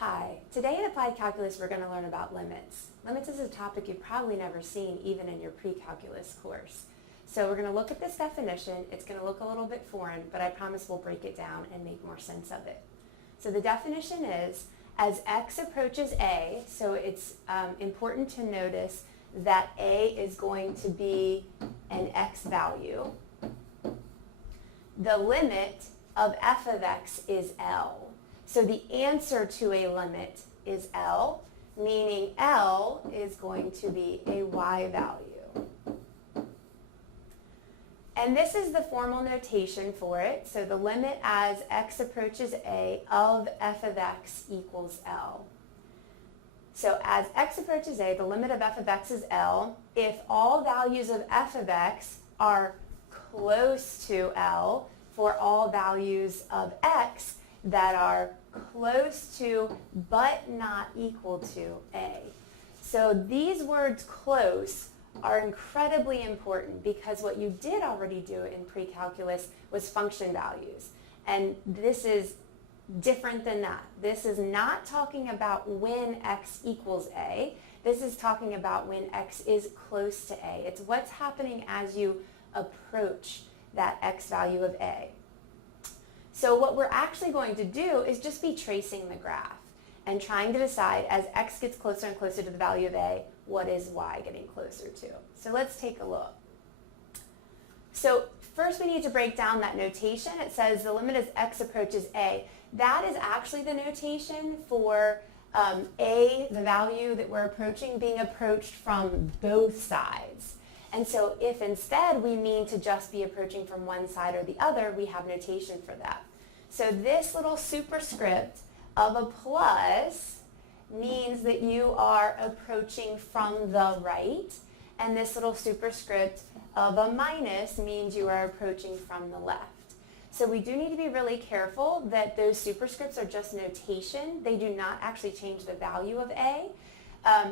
Hi, today in Applied Calculus we're going to learn about limits. Limits is a topic you've probably never seen even in your pre-calculus course. So we're going to look at this definition. It's going to look a little bit foreign, but I promise we'll break it down and make more sense of it. So the definition is, as x approaches a, so it's important to notice that a is going to be an x value. The limit of f of x is L. So the answer to a limit is L, meaning L is going to be a y value. And this is the formal notation for it. So the limit as x approaches a of f of x equals L. So as x approaches a, the limit of f of x is L. If all values of f of x are close to L for all values of x that are close to but not equal to a. So these words close are incredibly important because what you did already do in pre-calculus was function values. And this is different than that. This is not talking about when x equals a. This is talking about when x is close to a. It's what's happening as you approach that x value of a. So what we're actually going to do is just be tracing the graph and trying to decide as x gets closer and closer to the value of a, what is y getting closer to. So let's take a look. So first we need to break down that notation. It says the limit as x approaches a. That is actually the notation for a, the value that we're approaching, being approached from both sides. And so if instead we mean to just be approaching from one side or the other, we have notation for that. So this little superscript of a plus means that you are approaching from the right, and this little superscript of a minus means you are approaching from the left. So we do need to be really careful that those superscripts are just notation. They do not actually change the value of a.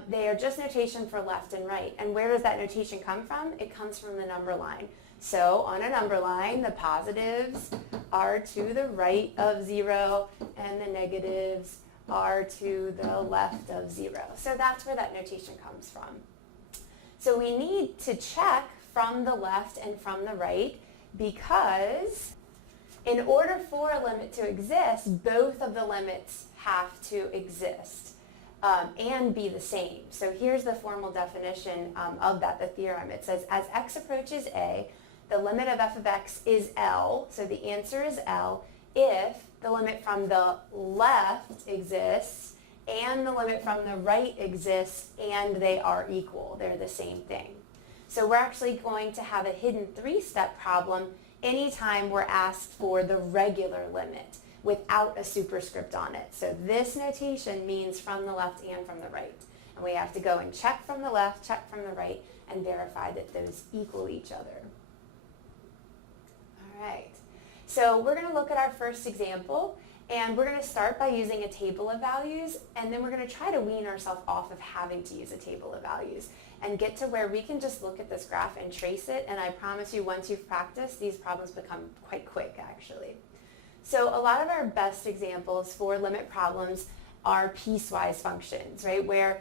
They are just notation for left and right. And where does that notation come from? It comes from the number line. So on a number line, the positives are to the right of 0 and the negatives are to the left of 0. So that's where that notation comes from. So we need to check from the left and from the right because in order for a limit to exist, both of the limits have to exist. And be the same. So here's the formal definition of that, the theorem. It says, as x approaches a, the limit of f of x is L, so the answer is L, if the limit from the left exists and the limit from the right exists and they are equal. They're the same thing. So we're actually going to have a hidden three-step problem anytime we're asked for the regular limit without a superscript on it. So this notation means from the left and from the right. And we have to go and check from the left, check from the right, and verify that those equal each other. All right. So we're going to look at our first example, and we're going to start by using a table of values, and then we're going to try to wean ourselves off of having to use a table of values and get to where we can just look at this graph and trace it. And I promise you, once you've practiced, these problems become quite quick, actually. So a lot of our best examples for limit problems are piecewise functions, right, where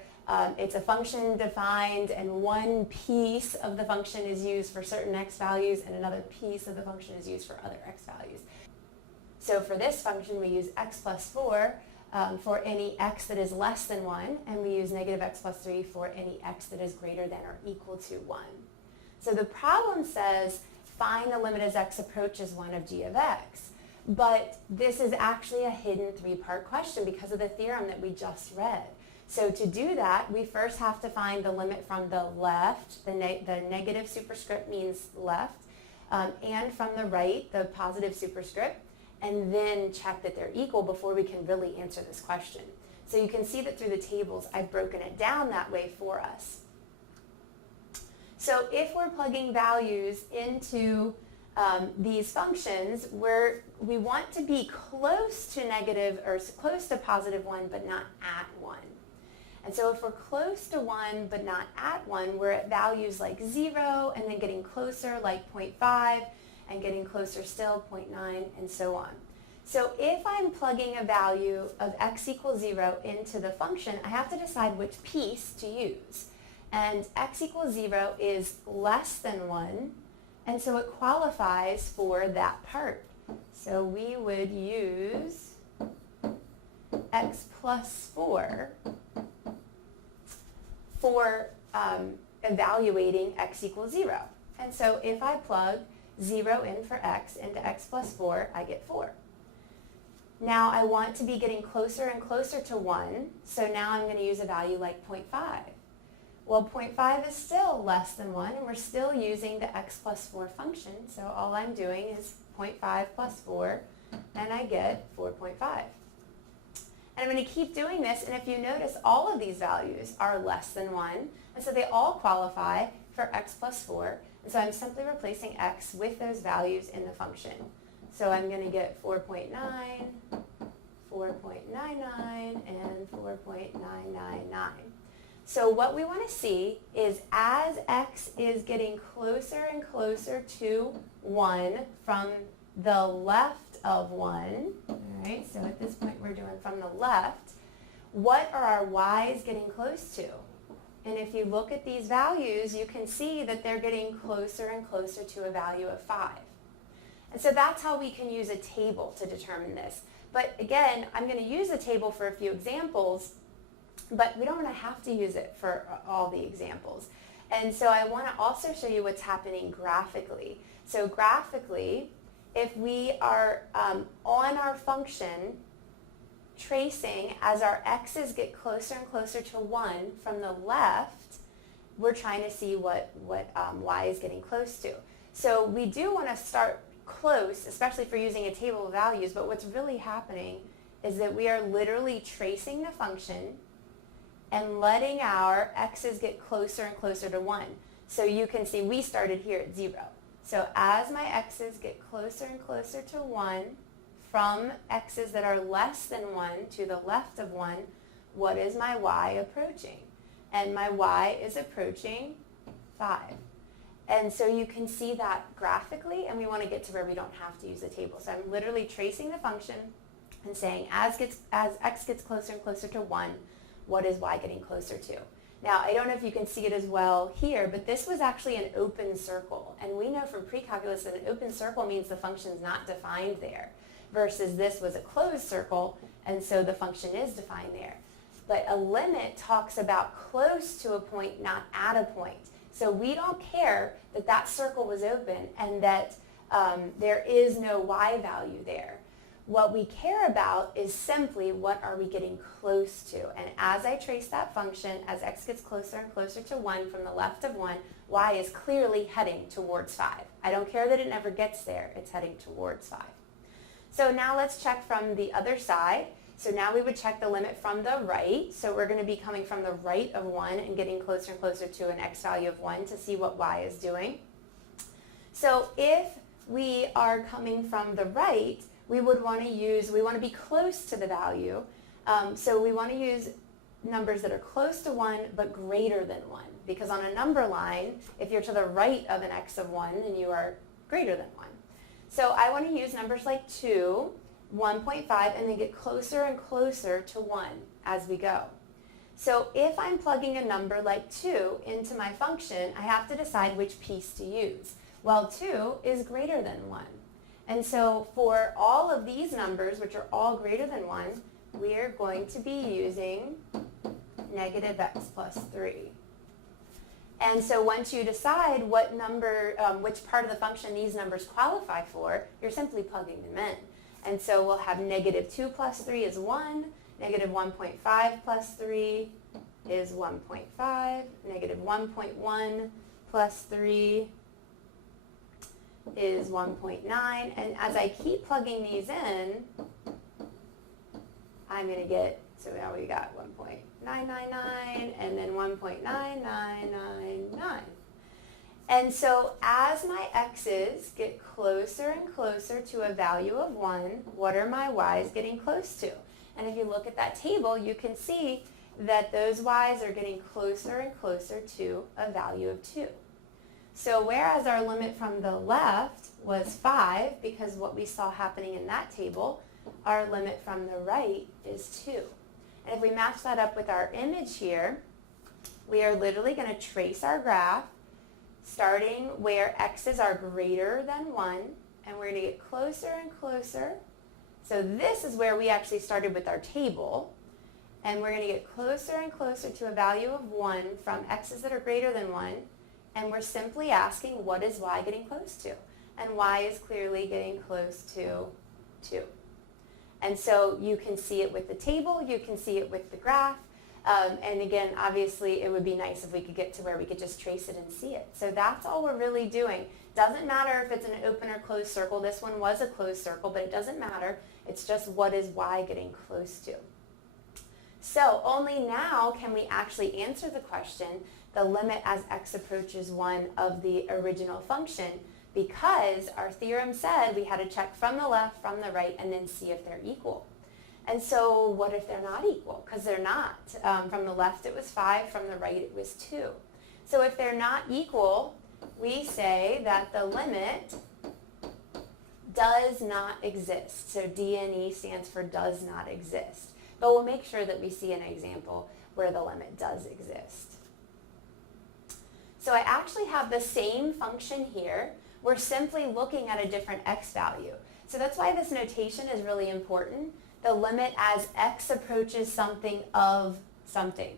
it's a function defined and one piece of the function is used for certain x values and another piece of the function is used for other x values. So for this function, we use x plus 4 for any x that is less than 1, and we use negative x plus 3 for any x that is greater than or equal to 1. So the problem says, find the limit as x approaches 1 of g of x. But this is actually a hidden three-part question because of the theorem that we just read. So to do that, we first have to find the limit from the left, the negative superscript means left, and from the right, the positive superscript, and then check that they're equal before we can really answer this question. So you can see that through the tables, I've broken it down that way for us. So if we're plugging values into these functions where we want to be close to negative or close to positive 1 but not at 1. And so if we're close to 1 but not at 1, we're at values like 0 and then getting closer like 0.5 and getting closer still 0.9 and so on. So if I'm plugging a value of x equals 0 into the function, I have to decide which piece to use. And x equals 0 is less than 1, and so it qualifies for that part. So we would use x plus 4 for evaluating x equals 0. And so if I plug 0 in for x into x plus 4, I get 4. Now I want to be getting closer and closer to 1, so now I'm going to use a value like 0.5. Well, 0.5 is still less than 1, and we're still using the x plus 4 function, so all I'm doing is 0.5 plus 4, and I get 4.5. And I'm going to keep doing this, and if you notice, all of these values are less than 1, and so they all qualify for x plus 4, and so I'm simply replacing x with those values in the function. So I'm going to get 4.9, 4.99, and 4.999. So what we want to see is as x is getting closer and closer to 1 from the left of 1, all right, so at this point we're doing from the left, what are our y's getting close to? And if you look at these values, you can see that they're getting closer and closer to a value of 5. And so that's how we can use a table to determine this. But again, I'm going to use a table for a few examples, but we don't want to have to use it for all the examples. And so I want to also show you what's happening graphically. So graphically, if we are on our function, tracing as our x's get closer and closer to 1 from the left, we're trying to see what y is getting close to. So we do want to start close, especially for using a table of values, but what's really happening is that we are literally tracing the function and letting our x's get closer and closer to 1. So you can see we started here at 0. So as my x's get closer and closer to 1, from x's that are less than 1 to the left of 1, what is my y approaching? And my y is approaching 5. And so you can see that graphically, and we want to get to where we don't have to use a table. So I'm literally tracing the function and saying as x gets closer and closer to 1, what is y getting closer to? Now, I don't know if you can see it as well here, but this was actually an open circle. And we know from pre-calculus that an open circle means the function is not defined there, versus this was a closed circle, and so the function is defined there. But a limit talks about close to a point, not at a point. So we don't care that that circle was open and that there is no y value there. What we care about is simply what are we getting close to. And as I trace that function, as x gets closer and closer to 1 from the left of 1, y is clearly heading towards 5. I don't care that it never gets there, it's heading towards 5. So now let's check from the other side. So now we would check the limit from the right. So we're going to be coming from the right of 1 and getting closer and closer to an x value of 1 to see what y is doing. So if we are coming from the right, we want to be close to the value. So we want to use numbers that are close to 1 but greater than 1. Because on a number line, if you're to the right of an x of 1, then you are greater than 1. So I want to use numbers like 2, 1.5, and then get closer and closer to 1 as we go. So if I'm plugging a number like 2 into my function, I have to decide which piece to use. Well, 2 is greater than 1. And so for all of these numbers, which are all greater than 1, we are going to be using negative x plus 3. And so once you decide what number, which part of the function these numbers qualify for, you're simply plugging them in. And so we'll have negative 2 plus 3 is 1, negative 1.5 plus 3 is 1.5, negative 1.1 plus 3 is 1.9. And as I keep plugging these in, I'm going to get, so now we got 1.999 and then 1.9999. And so as my x's get closer and closer to a value of 1, what are my y's getting close to? And if you look at that table, you can see that those y's are getting closer and closer to a value of 2. So whereas our limit from the left was 5, because what we saw happening in that table our limit from the right is 2. And if we match that up with our image here, we are literally going to trace our graph starting where x's are greater than 1, and we're going to get closer and closer. So this is where we actually started with our table, and we're going to get closer and closer to a value of 1 from x's that are greater than 1, and we're simply asking what is y getting close to? And y is clearly getting close to 2. And so you can see it with the table, you can see it with the graph, and again, obviously it would be nice if we could get to where we could just trace it and see it. So that's all we're really doing. Doesn't matter if it's an open or closed circle. This one was a closed circle, but it doesn't matter. It's just what is y getting close to. So only now can we actually answer the question, the limit as x approaches 1 of the original function, because our theorem said we had to check from the left, from the right, and then see if they're equal. And so what if they're not equal? Because they're not. From the left it was 5, from the right it was 2. So if they're not equal, we say that the limit does not exist. So DNE stands for does not exist. But we'll make sure that we see an example where the limit does exist. So I actually have the same function here. We're simply looking at a different x value. So that's why this notation is really important. The limit as x approaches something of something.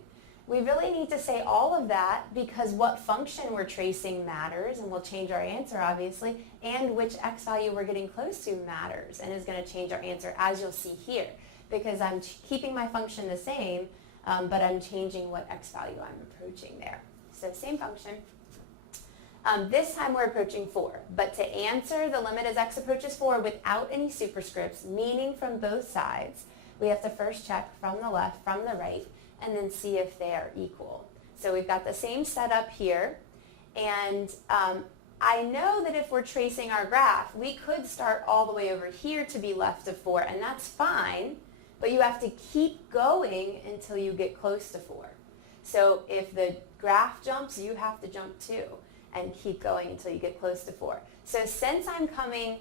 We really need to say all of that because what function we're tracing matters, and we'll change our answer obviously, and which x value we're getting close to matters and is going to change our answer, as you'll see here, because I'm keeping my function the same, but I'm changing what x value I'm approaching there. So same function. This time we're approaching 4, but to answer the limit as x approaches 4 without any superscripts, meaning from both sides, we have to first check from the left, from the right, and then see if they are equal. So we've got the same setup here, and I know that if we're tracing our graph, we could start all the way over here to be left of 4, and that's fine, but you have to keep going until you get close to 4. So if the graph jumps, you have to jump too, and keep going until you get close to 4. So since I'm coming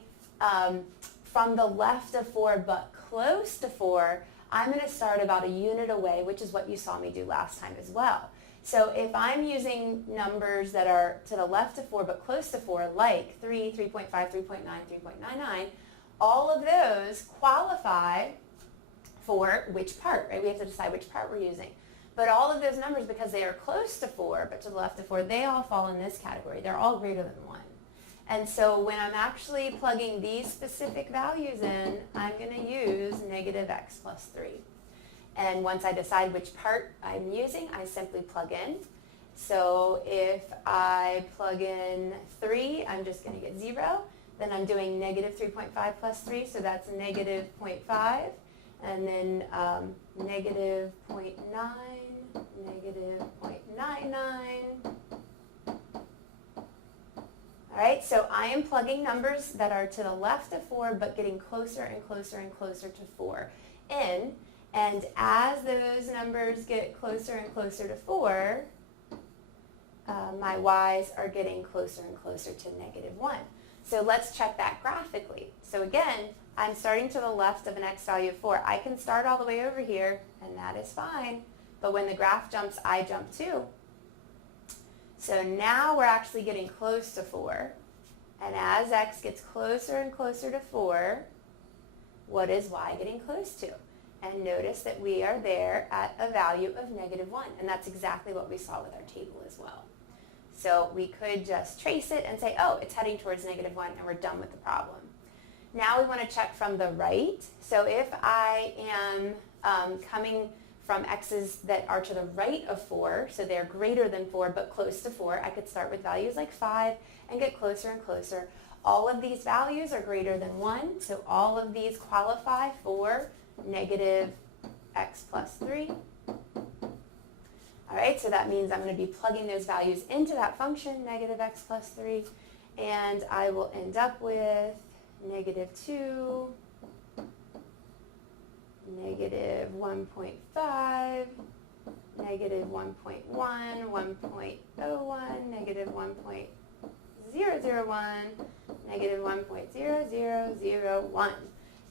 from the left of 4 but close to 4, I'm going to start about a unit away, which is what you saw me do last time as well. So if I'm using numbers that are to the left of 4 but close to 4, like 3, 3.5, 3.9, 3.99, all of those qualify for which part, right? We have to decide which part we're using. But all of those numbers, because they are close to 4, but to the left of 4, they all fall in this category. They're all greater than 1. And so when I'm actually plugging these specific values in, I'm going to use negative x plus 3. And once I decide which part I'm using, I simply plug in. So if I plug in 3, I'm just going to get 0. Then I'm doing negative 3.5 plus 3, so that's negative 0.5. And then negative 0.9, negative 0.99. All right, so I am plugging numbers that are to the left of 4 but getting closer and closer and closer to 4 in. And as those numbers get closer and closer to 4, my y's are getting closer and closer to negative 1. So let's check that graphically. So again, I'm starting to the left of an x value of 4. I can start all the way over here, and that is fine. But when the graph jumps, I jump too. So now we're actually getting close to 4. And as x gets closer and closer to 4, what is y getting close to? And notice that we are there at a value of negative 1. And that's exactly what we saw with our table as well. So we could just trace it and say, oh, it's heading towards negative 1, and we're done with the problem. Now we want to check from the right. So if I am coming from x's that are to the right of 4, so they're greater than 4 but close to 4, I could start with values like 5 and get closer and closer. All of these values are greater than 1, so all of these qualify for negative x plus 3. All right, so that means I'm going to be plugging those values into that function, negative x plus 3, and I will end up with negative 2, negative 1.5, negative 1.1, 1.01, negative 1.001, negative 1.0001.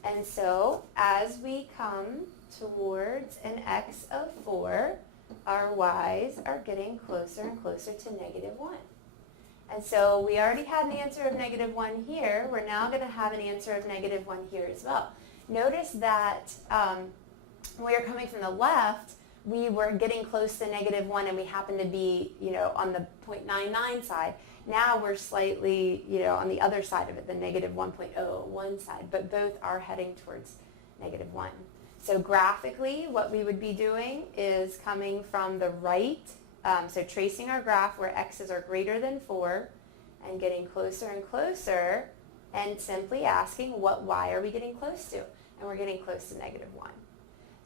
And so as we come towards an x of 4, our y's are getting closer and closer to -1. And so we already had an answer of -1 here. We're now going to have an answer of -1 here as well. Notice that when we were coming from the left, we were getting close to -1 and we happened to be, on the 0.99 side. Now we're slightly, on the other side of it, the -1.01 side, but both are heading towards -1. So graphically, what we would be doing is coming from the right, so tracing our graph where x's are greater than 4 and getting closer and closer and simply asking what y are we getting close to? And we're getting close to -1.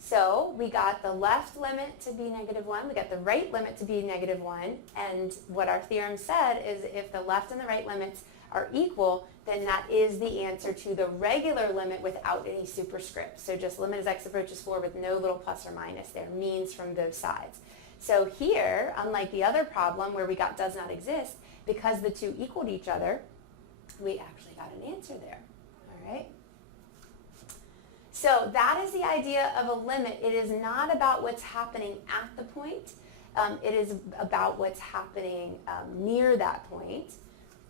So we got the left limit to be -1, we got the right limit to be -1, and what our theorem said is if the left and the right limits are equal, then that is the answer to the regular limit without any superscript. So just limit as x approaches 4 with no little plus or minus there, means from both sides. So here, unlike the other problem where we got does not exist, because the two equaled each other, we actually got an answer there. All right? So that is the idea of a limit. It is not about what's happening at the point. It is about what's happening near that point.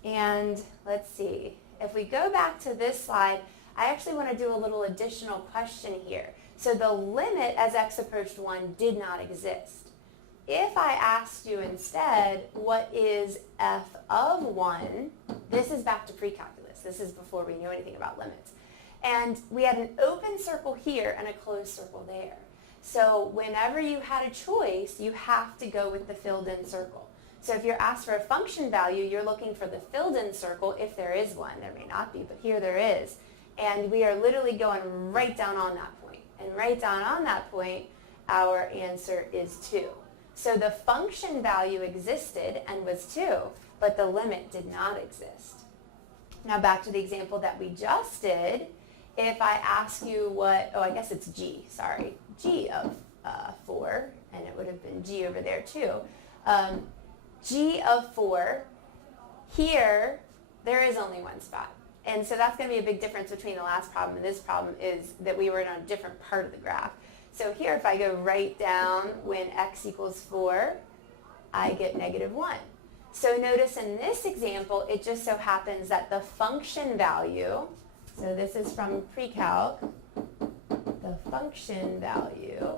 And let's see, if we go back to this slide, I actually want to do a little additional question here. So the limit as x approached 1 did not exist. If I asked you instead, what is f of 1, this is back to pre-calculus. This is before we knew anything about limits. And we had an open circle here and a closed circle there. So whenever you had a choice, you have to go with the filled in circle. So if you're asked for a function value, you're looking for the filled in circle if there is one. There may not be, but here there is. And we are literally going right down on that point. And right down on that point, our answer is 2. So the function value existed and was 2, but the limit did not exist. Now back to the example that we just did. If I ask you what, I guess it's g, sorry, g of 4, and it would have been g over there too. G of 4, here, there is only one spot. And so that's going to be a big difference between the last problem and this problem is that we were in a different part of the graph. So here, if I go right down when x equals 4, I get -1. So notice in this example, it just so happens that the function value, so this is from pre-calc, the function value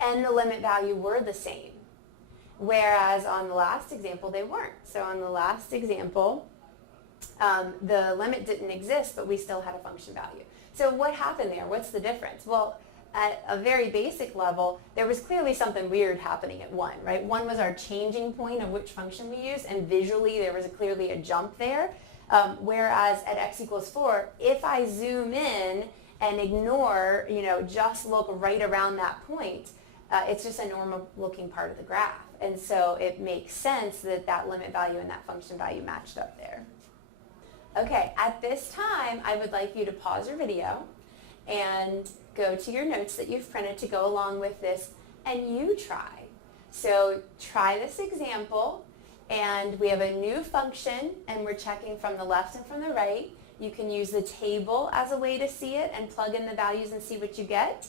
and the limit value were the same. Whereas on the last example, they weren't. So on the last example, the limit didn't exist, but we still had a function value. So what happened there? What's the difference? Well, at a very basic level, there was clearly something weird happening at 1, right? 1 was our changing point of which function we use, and visually there was clearly a jump there. Whereas at x equals 4, if I zoom in and ignore, just look right around that point, it's just a normal looking part of the graph. And so it makes sense that that limit value and that function value matched up there. Okay, at this time, I would like you to pause your video and go to your notes that you've printed to go along with this, and you try. So try this example, and we have a new function, and we're checking from the left and from the right. You can use the table as a way to see it and plug in the values and see what you get,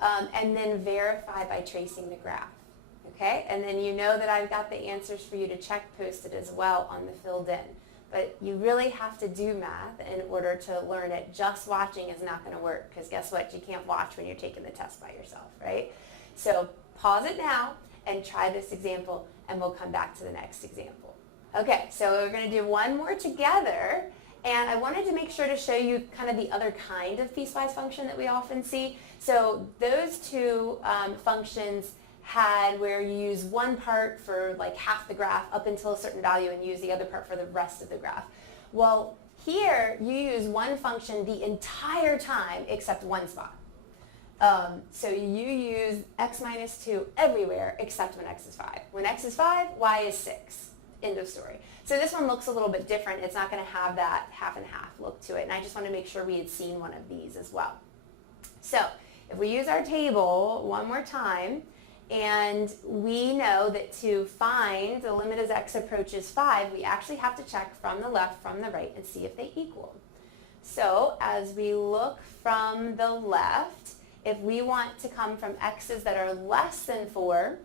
and then verify by tracing the graph. Okay, and then you know that I've got the answers for you to check posted as well on the filled in. But you really have to do math in order to learn it. Just watching is not going to work because guess what? You can't watch when you're taking the test by yourself, right? So pause it now and try this example, and we'll come back to the next example. Okay, so we're going to do one more together, and I wanted to make sure to show you kind of the other kind of piecewise function that we often see. So those two functions had where you use one part for like half the graph up until a certain value and use the other part for the rest of the graph. Well, here you use one function the entire time except one spot. So you use x minus 2 everywhere except when x is 5. When x is 5, y is 6. End of story. So this one looks a little bit different. It's not going to have that half and half look to it. And I just want to make sure we had seen one of these as well. So if we use our table one more time, and we know that to find the limit as x approaches 5, we actually have to check from the left, from the right, and see if they equal. So as we look from the left, if we want to come from x's that are less than 5,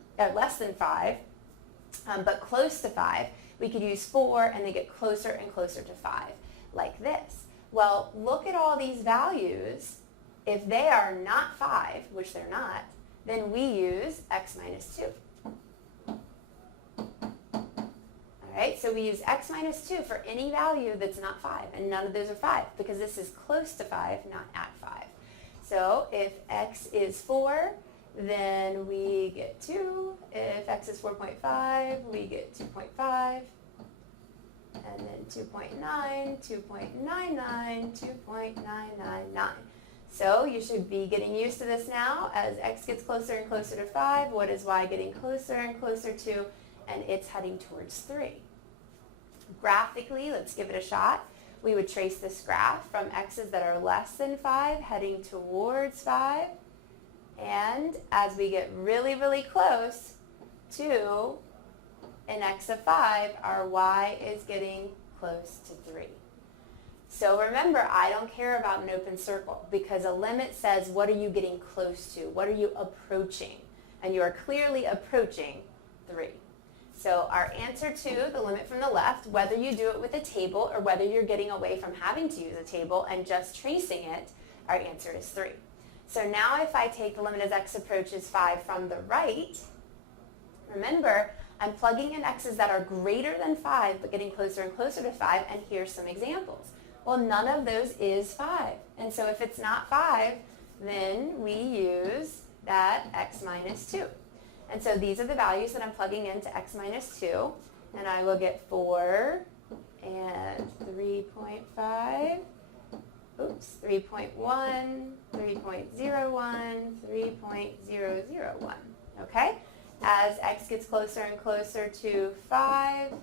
but close to 5, we could use 4 and they get closer and closer to 5, like this. Well, look at all these values. If they are not 5, which they're not, then we use x minus 2. All right, so we use x minus 2 for any value that's not 5, and none of those are 5 because this is close to 5, not at 5. So if x is 4, then we get 2. If x is 4.5, we get 2.5. And then 2.9, 2.99, 2.999. So you should be getting used to this now. As x gets closer and closer to 5, what is y getting closer and closer to? And it's heading towards 3. Graphically, let's give it a shot. We would trace this graph from x's that are less than 5 heading towards 5. And as we get really, really close to an x of 5, our y is getting close to 3. So remember, I don't care about an open circle because a limit says what are you getting close to? What are you approaching? And you are clearly approaching 3. So our answer to the limit from the left, whether you do it with a table or whether you're getting away from having to use a table and just tracing it, our answer is 3. So now if I take the limit as x approaches 5 from the right, remember, I'm plugging in x's that are greater than 5 but getting closer and closer to 5, and here's some examples. Well, none of those is 5. And so if it's not 5, then we use that x minus 2. And so these are the values that I'm plugging into x minus 2. And I will get 4 and 3.5, 3.1, 3.01, 3.001. Okay? As x gets closer and closer to 5,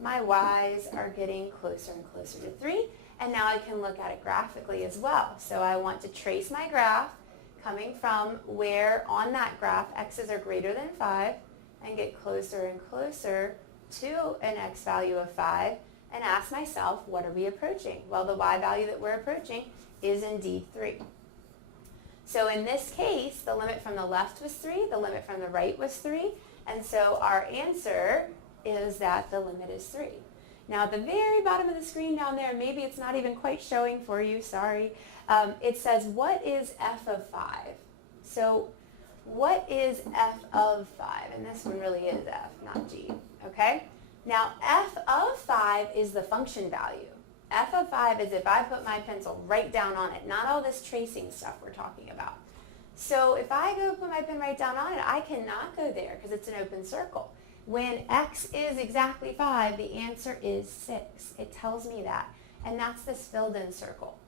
my y's are getting closer and closer to 3. And now I can look at it graphically as well. So I want to trace my graph coming from where on that graph x's are greater than 5 and get closer and closer to an x value of 5 and ask myself, what are we approaching? Well, the y value that we're approaching is indeed 3. So in this case, the limit from the left was 3, the limit from the right was 3, and so our answer is that the limit is 3. Now at the very bottom of the screen down there, maybe it's not even quite showing for you, sorry, it says, what is f of 5? So what is f of 5? And this one really is f, not g, okay? Now f of 5 is the function value. F of 5 is if I put my pencil right down on it, not all this tracing stuff we're talking about. So if I go put my pen right down on it, I cannot go there because it's an open circle. When x is exactly 5, the answer is 6. It tells me that. And that's this filled in circle.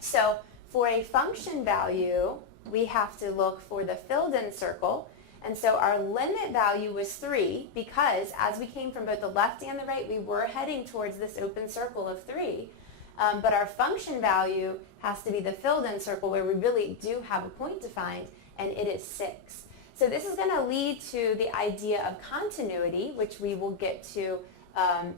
So for a function value, we have to look for the filled in circle. And so our limit value was 3 because as we came from both the left and the right, we were heading towards this open circle of 3. But our function value has to be the filled in circle where we really do have a point defined, and it is 6. So this is going to lead to the idea of continuity, which we will get to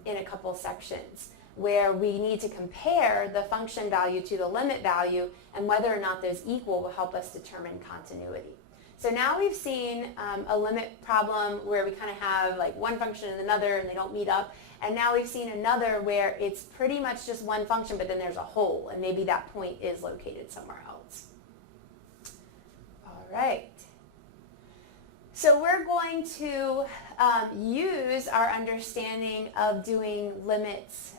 in a couple sections, where we need to compare the function value to the limit value, and whether or not those equal will help us determine continuity. So now we've seen a limit problem where we kind of have like one function and another and they don't meet up. And now we've seen another where it's pretty much just one function, but then there's a hole, and maybe that point is located somewhere else. All right. So we're going to use our understanding of doing limits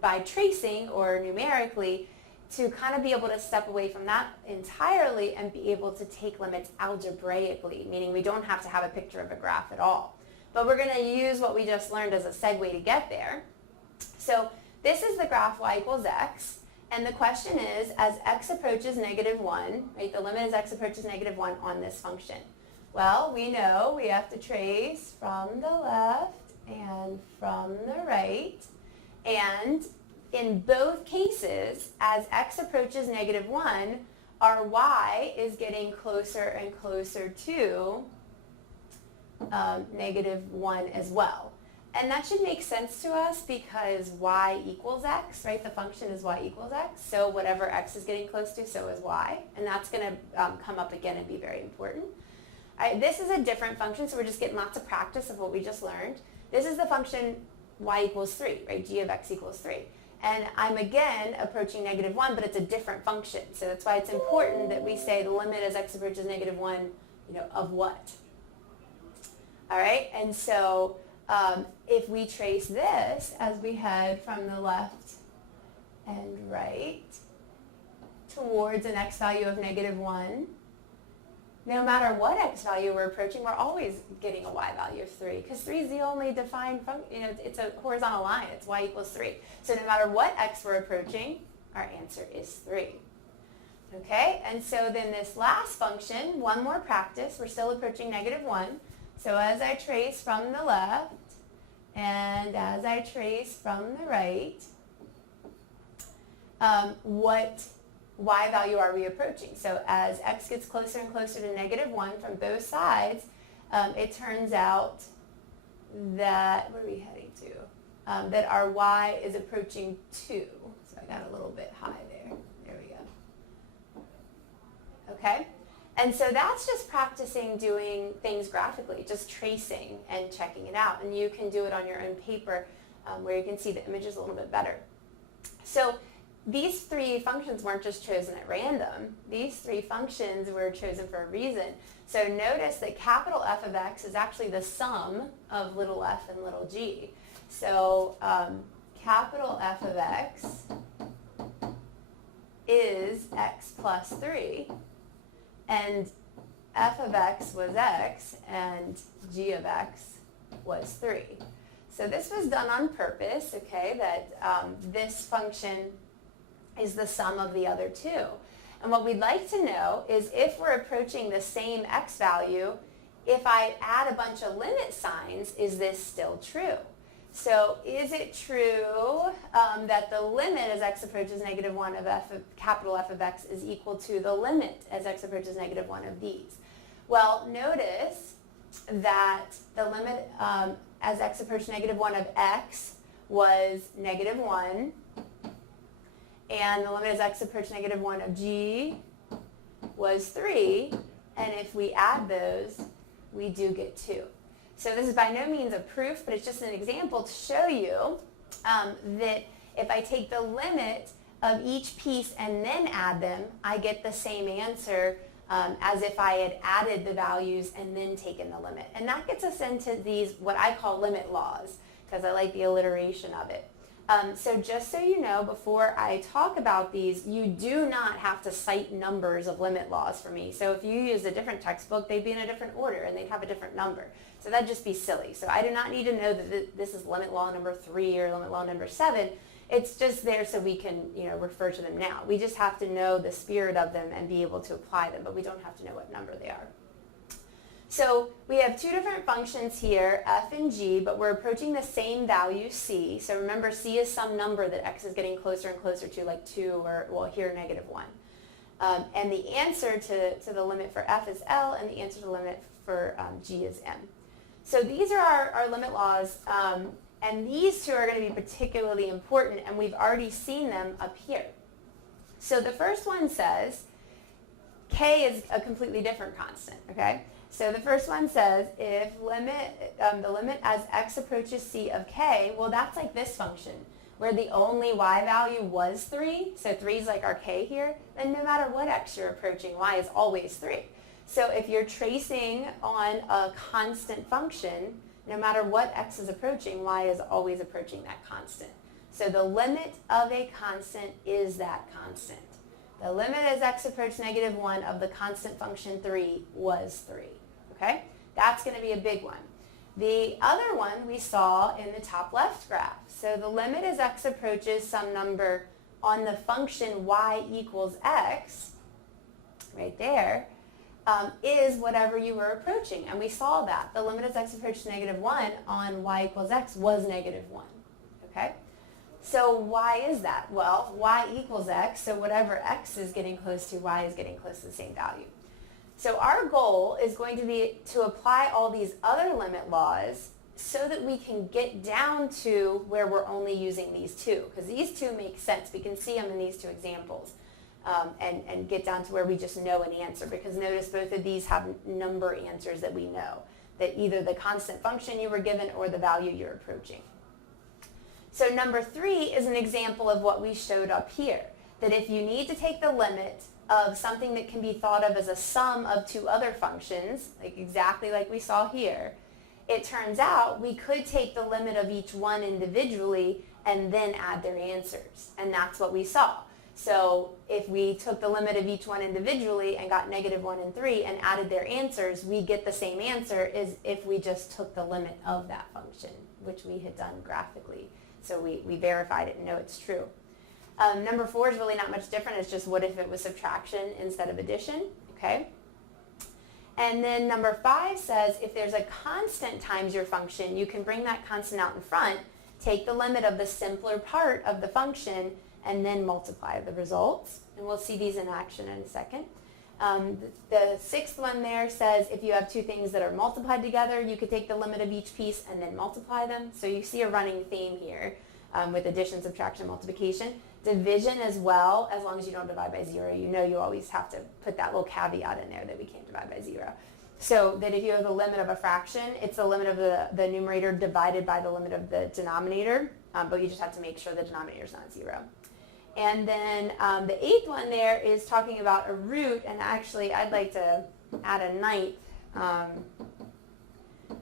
by tracing or numerically to kind of be able to step away from that entirely and be able to take limits algebraically, meaning we don't have to have a picture of a graph at all. But we're going to use what we just learned as a segue to get there. So this is the graph y equals x, and the question is, as x approaches -1, right, the limit as x approaches -1 on this function. Well, we know we have to trace from the left and from the right, and in both cases, as x approaches -1, our y is getting closer and closer to -1 as well. And that should make sense to us because y equals x, right? The function is y equals x. So whatever x is getting close to, so is y. And that's going to come up again and be very important. All right, this is a different function, so we're just getting lots of practice of what we just learned. This is the function y equals 3, right? G of x equals 3. And I'm again approaching -1, but it's a different function. So that's why it's important that we say the limit as x approaches -1, of what? All right, and so if we trace this as we head from the left and right towards an x value of -1, no matter what x value we're approaching, we're always getting a y value of 3 because 3 is the only defined function. It's a horizontal line. It's y equals 3. So no matter what x we're approaching, our answer is 3. Okay, and so then this last function, one more practice, we're still approaching -1. So as I trace from the left and as I trace from the right, what y value are we approaching? So as x gets closer and closer to -1 from both sides, it turns out that, where are we heading to? That our y is approaching 2. So I got a little bit high there. There we go. Okay? And so that's just practicing doing things graphically, just tracing and checking it out. And you can do it on your own paper where you can see the images a little bit better. So these 3 functions weren't just chosen at random. These 3 functions were chosen for a reason. So notice that capital F of x is actually the sum of little f and little g. So capital F of x is x plus 3. And f of x was x, and g of x was 3. So this was done on purpose, okay, that this function is the sum of the other 2. And what we'd like to know is if we're approaching the same x value, if I add a bunch of limit signs, is this still true? So is it true that the limit as x approaches -1 of capital F of x is equal to the limit as x approaches -1 of these? Well, notice that the limit as x approached -1 of x was -1, and the limit as x approached -1 of g was 3, and if we add those, we do get 2. So this is by no means a proof, but it's just an example to show you that if I take the limit of each piece and then add them, I get the same answer as if I had added the values and then taken the limit. And that gets us into these, what I call limit laws, because I like the alliteration of it. So just so you know, before I talk about these, you do not have to cite numbers of limit laws for me. So if you used a different textbook, they'd be in a different order and they'd have a different number. So that'd just be silly. So I do not need to know that this is limit law number 3 or limit law number 7. It's just there so we can, refer to them now. We just have to know the spirit of them and be able to apply them, but we don't have to know what number they are. So we have 2 different functions here, f and g, but we're approaching the same value, c. So remember, c is some number that x is getting closer and closer to, like 2 or, well, here, -1. And the answer to the limit for f is L, and the answer to the limit for g is M. So these are our limit laws, and these 2 are going to be particularly important, and we've already seen them up here. So the first one says k is a completely different constant, okay? So the first one says if the limit as x approaches c of k, well, that's like this function, where the only y value was 3, so 3 is like our k here, then no matter what x you're approaching, y is always 3. So if you're tracing on a constant function, no matter what x is approaching, y is always approaching that constant. So the limit of a constant is that constant. The limit as x approached -1 of the constant function 3 was 3. Okay? That's going to be a big one. The other one we saw in the top left graph. So the limit as x approaches some number on the function y equals x, right there, is whatever you were approaching. And we saw that. The limit as x approached -1 on y equals x was -1. Okay? So why is that? Well, y equals x, so whatever x is getting close to, y is getting close to the same value. So our goal is going to be to apply all these other limit laws so that we can get down to where we're only using these two, because these two make sense. We can see them in these two examples, and get down to where we just know an answer, because notice both of these have number answers that we know, that either the constant function you were given or the value you're approaching. So number 3 is an example of what we showed up here, that if you need to take the limit of something that can be thought of as a sum of two other functions, like exactly like we saw here, it turns out we could take the limit of each one individually and then add their answers, and that's what we saw. So if we took the limit of each one individually and got -1 and 3 and added their answers, we get the same answer as if we just took the limit of that function, which we had done graphically. So we verified it and know it's true. Number 4 is really not much different. It's just what if it was subtraction instead of addition, okay? And then number 5 says if there's a constant times your function, you can bring that constant out in front, take the limit of the simpler part of the function, and then multiply the results. And we'll see these in action in a second. The 6th one there says if you have two things that are multiplied together, you could take the limit of each piece and then multiply them. So you see a running theme here with addition, subtraction, multiplication. Division as well, as long as you don't divide by 0. You know you always have to put that little caveat in there that we can't divide by 0. So that if you have the limit of a fraction, it's the limit of the numerator divided by the limit of the denominator, but you just have to make sure the denominator is not 0. And then the 8th one there is talking about a root, and actually I'd like to add a 9th,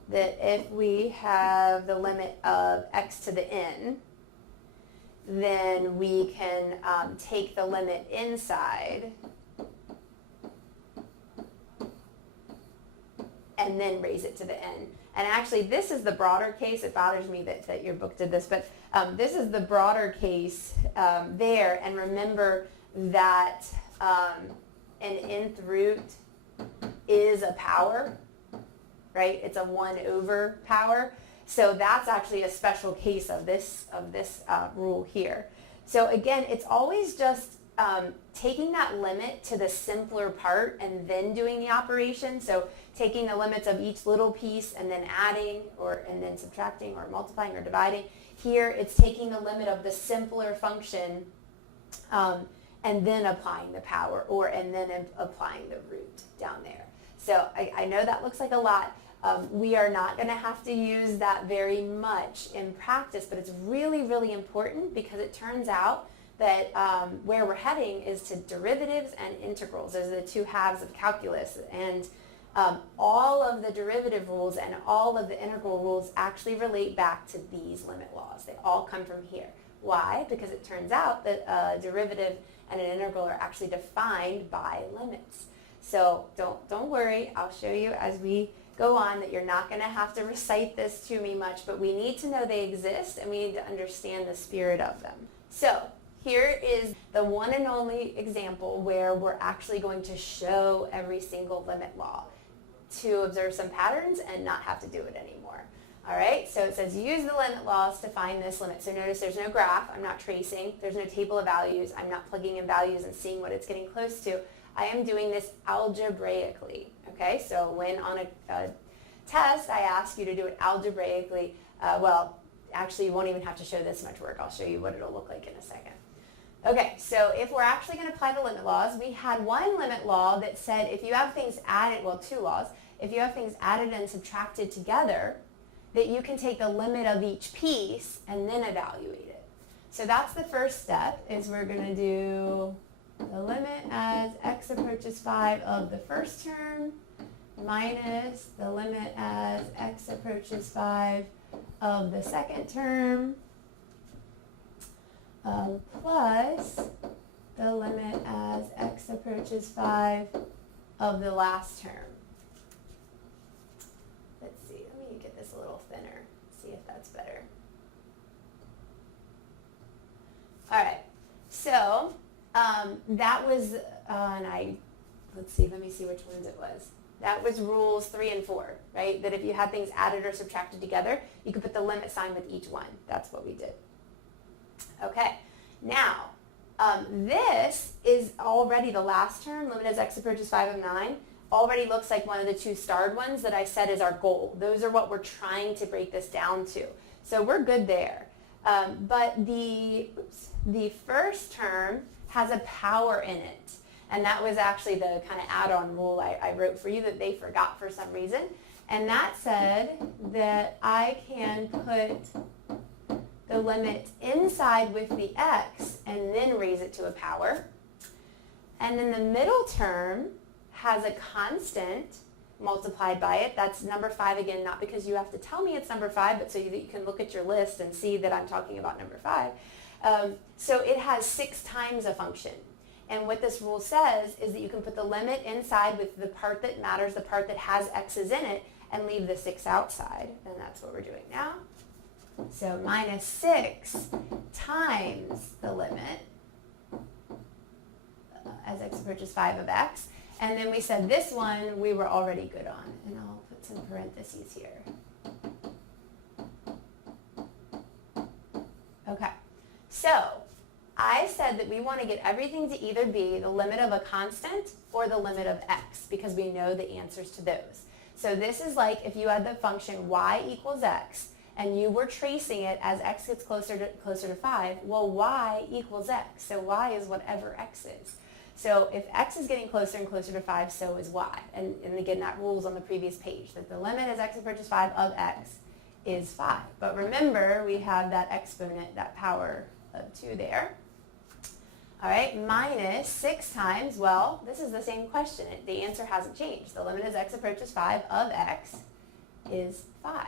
that if we have the limit of x to the n, then we can take the limit inside and then raise it to the n. And actually, this is the broader case. It bothers me that your book did this, but this is the broader case there. And remember that an nth root is a power, right? It's a 1 over power. So that's actually a special case of this rule here. So again, it's always just taking that limit to the simpler part and then doing the operation. So taking the limits of each little piece and then adding and then subtracting or multiplying or dividing. Here it's taking the limit of the simpler function and then applying the power and then applying the root down there. So I know that looks like a lot. We are not going to have to use that very much in practice, but it's really, really important because it turns out that where we're heading is to derivatives and integrals. Those are the two halves of calculus. And all of the derivative rules and all of the integral rules actually relate back to these limit laws. They all come from here. Why? Because it turns out that a derivative and an integral are actually defined by limits. So don't worry. I'll show you as we go on that you're not going to have to recite this to me much, but we need to know they exist and we need to understand the spirit of them. So here is the one and only example where we're actually going to show every single limit law to observe some patterns and not have to do it anymore. All right, so it says use the limit laws to find this limit. So notice there's no graph. I'm not tracing. There's no table of values. I'm not plugging in values and seeing what it's getting close to. I am doing this algebraically. Okay, so when on a test I ask you to do it algebraically, well, actually you won't even have to show this much work. I'll show you what it'll look like in a second. Okay, so if we're actually going to apply the limit laws, we had one limit law that said if you have things added, well, two laws, if you have things added and subtracted together, that you can take the limit of each piece and then evaluate it. So that's the first step, is we're going to do the limit as x approaches 5 of the first term minus the limit as x approaches 5 of the second term plus the limit as x approaches 5 of the last term. Let's see, let me get this a little thinner, see if that's better. All right, so that was, let's see, let me see which ones it was. That was rules 3 and 4, right? That if you had things added or subtracted together, you could put the limit sign with each one. That's what we did. Okay, now this is already the last term, limit as x approaches 5 of 9. already looks like one of the two starred ones that I said is our goal. Those are what we're trying to break this down to. So we're good there. But the first term has a power in it. And that was actually the kind of add-on rule I wrote for you that they forgot for some reason. And that said that I can put the limit inside with the x and then raise it to a power. And then the middle term has a constant multiplied by it. That's number 5 again, not because you have to tell me it's number 5, but so that you can look at your list and see that I'm talking about number 5. So it has 6 times a function. And what this rule says is that you can put the limit inside with the part that matters, the part that has x's in it, and leave the 6 outside. And that's what we're doing now. So minus 6 times the limit as x approaches 5 of x. And then we said this one we were already good on. And I'll put some parentheses here. Okay, so I said that we want to get everything to either be the limit of a constant or the limit of x because we know the answers to those. So this is like if you had the function y equals x and you were tracing it as x gets closer to 5, well, y equals x. So y is whatever x is. So if x is getting closer and closer to 5, so is y. And again, that rule is on the previous page, that the limit as x approaches 5 of x is 5. But remember, we have that exponent, that power of 2 there. All right, minus 6 times, well, this is the same question. The answer hasn't changed. The limit as x approaches 5 of x is 5.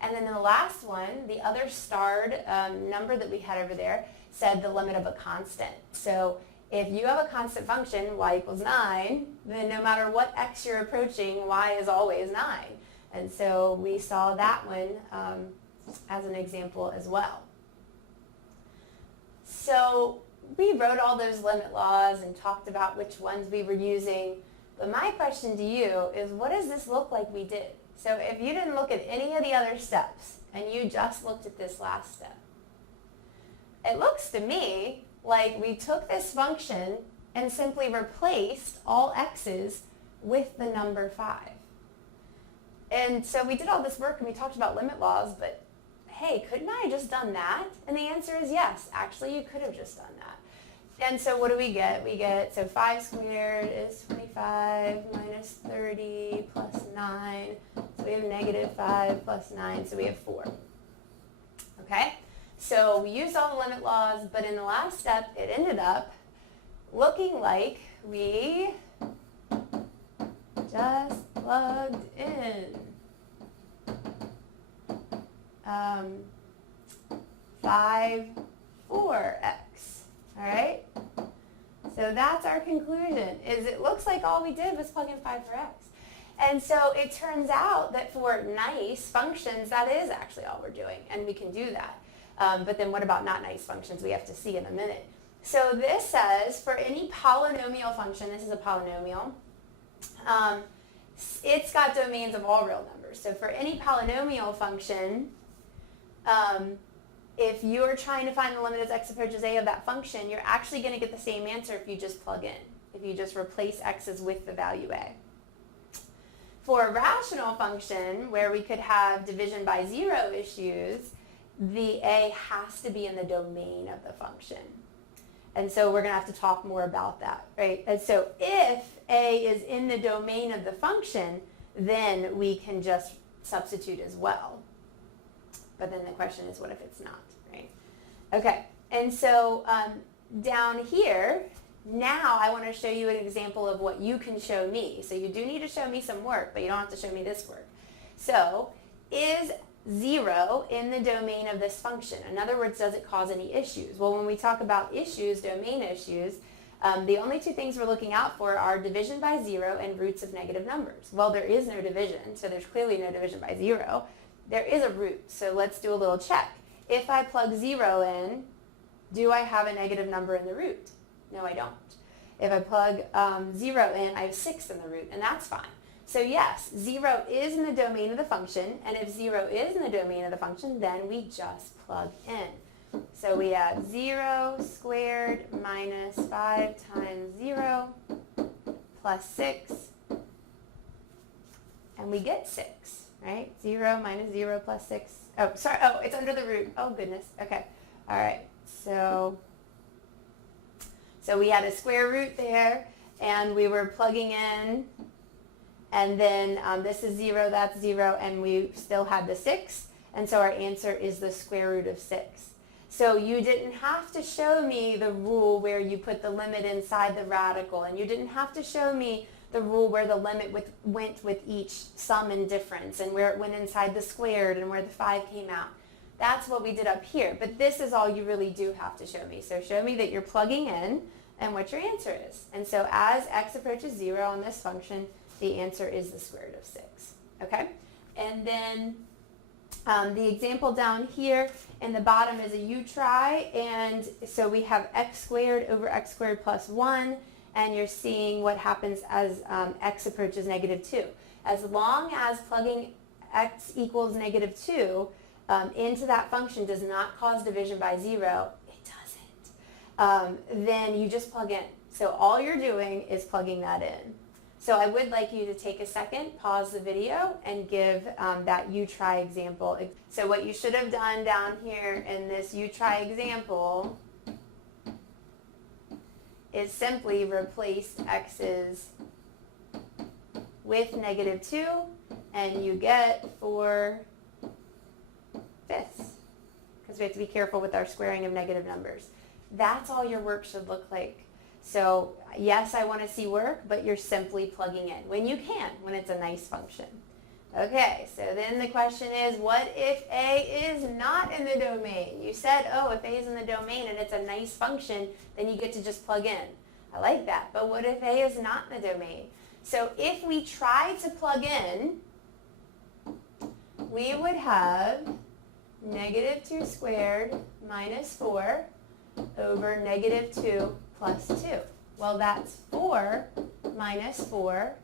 And then the last one, the other starred number that we had over there, said the limit of a constant. So if you have a constant function, y equals 9, then no matter what x you're approaching, y is always 9. And so we saw that one as an example as well. So we wrote all those limit laws and talked about which ones we were using. But my question to you is, what does this look like we did? So if you didn't look at any of the other steps and you just looked at this last step, it looks to me like we took this function and simply replaced all x's with the number 5. And so we did all this work and we talked about limit laws, but hey, couldn't I have just done that? And the answer is yes, actually you could have just done that. And so what do we get? We get, so 5 squared is 25 minus 30 plus 9. So we have negative 5 plus 9, so we have 4. Okay? So we used all the limit laws, but in the last step, it ended up looking like we just plugged in 5, 4x. All right? So that's our conclusion, is it looks like all we did was plug in 5 for x. And so it turns out that for nice functions, that is actually all we're doing, and we can do that. But then what about not nice functions? We have to see in a minute. So this says for any polynomial function, this is a polynomial, it's got domains of all real numbers. So for any polynomial function, if you're trying to find the limit as x approaches a of that function, you're actually going to get the same answer if you just plug in, if you just replace x's with the value a. For a rational function where we could have division by 0 issues, the a has to be in the domain of the function. And so we're going to have to talk more about that, right? And so if a is in the domain of the function, then we can just substitute as well. But then the question is, what if it's not, right? Okay, and so down here, now I want to show you an example of what you can show me. So you do need to show me some work, but you don't have to show me this work. So is 0 in the domain of this function? In other words, does it cause any issues? Well, when we talk about issues, domain issues, the only two things we're looking out for are division by 0 and roots of negative numbers. Well, there is no division, so there's clearly no division by 0. There is a root, so let's do a little check. If I plug 0 in, do I have a negative number in the root? No, I don't. If I plug 0 in, I have 6 in the root, and that's fine. So yes, 0 is in the domain of the function, and if 0 is in the domain of the function, then we just plug in. So we have 0 squared minus 5 times 0 plus 6 and we get 6, right? 0 minus 0 plus 6. Oh, sorry. Oh, it's under the root. Oh, goodness. Okay. All right. So we had a square root there, and we were plugging in, and then this is 0, that's 0, and we still had the 6, and so our answer is the square root of 6. So you didn't have to show me the rule where you put the limit inside the radical, and you didn't have to show me the rule where the limit went with each sum and difference, and where it went inside the squared and where the 5 came out. That's what we did up here, but this is all you really do have to show me. So show me that you're plugging in and what your answer is. And so as x approaches 0 on this function, the answer is the square root of 6. Okay? And then the example down here in the bottom is a u-try, and so we have x squared over x squared plus 1, and you're seeing what happens as x approaches negative 2. As long as plugging x equals negative 2 into that function does not cause division by 0, it doesn't, then you just plug in. So all you're doing is plugging that in. So I would like you to take a second, pause the video, and give that u-try example. So what you should have done down here in this u-try example is simply replace x's with negative 2, and you get 4/5, because we have to be careful with our squaring of negative numbers. That's all your work should look like. So yes, I want to see work, but you're simply plugging in when you can, when it's a nice function. Okay, so then the question is, what if A is not in the domain? You said, oh, if A is in the domain and it's a nice function, then you get to just plug in. I like that, but what if A is not in the domain? So if we try to plug in, we would have negative 2 squared minus 4 over negative 2 plus 2. Well, that's 4 minus 4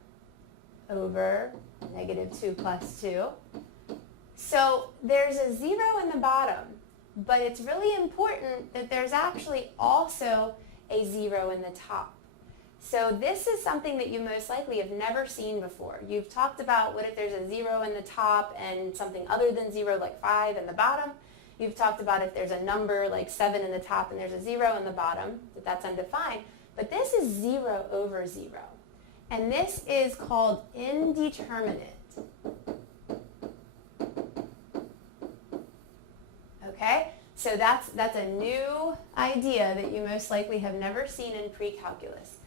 over negative 2 plus 2. So there's a 0 in the bottom, but it's really important that there's actually also a 0 in the top. So this is something that you most likely have never seen before. You've talked about what if there's a 0 in the top and something other than 0 like 5 in the bottom. You've talked about if there's a number like 7 in the top and there's a 0 in the bottom, that's undefined. But this is 0 over 0. And this is called indeterminate. Okay? So that's a new idea that you most likely have never seen in pre-calculus.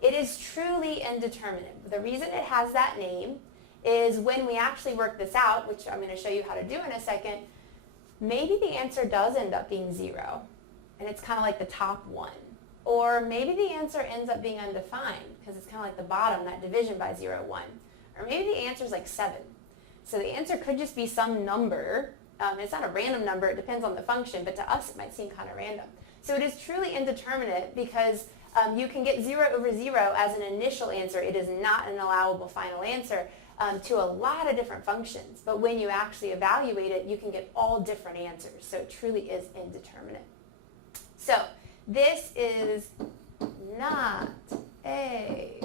It is truly indeterminate. The reason it has that name is when we actually work this out, which I'm going to show you how to do in a second, maybe the answer does end up being 0, and it's kind of like the top one. Or maybe the answer ends up being undefined, because it's kind of like the bottom, that division by 0, 1. Or maybe the answer is like 7. So the answer could just be some number. It's not a random number, it depends on the function, but to us it might seem kind of random. So it is truly indeterminate because you can get 0 over 0 as an initial answer. It is not an allowable final answer to a lot of different functions. But when you actually evaluate it, you can get all different answers. So it truly is indeterminate. So this is not a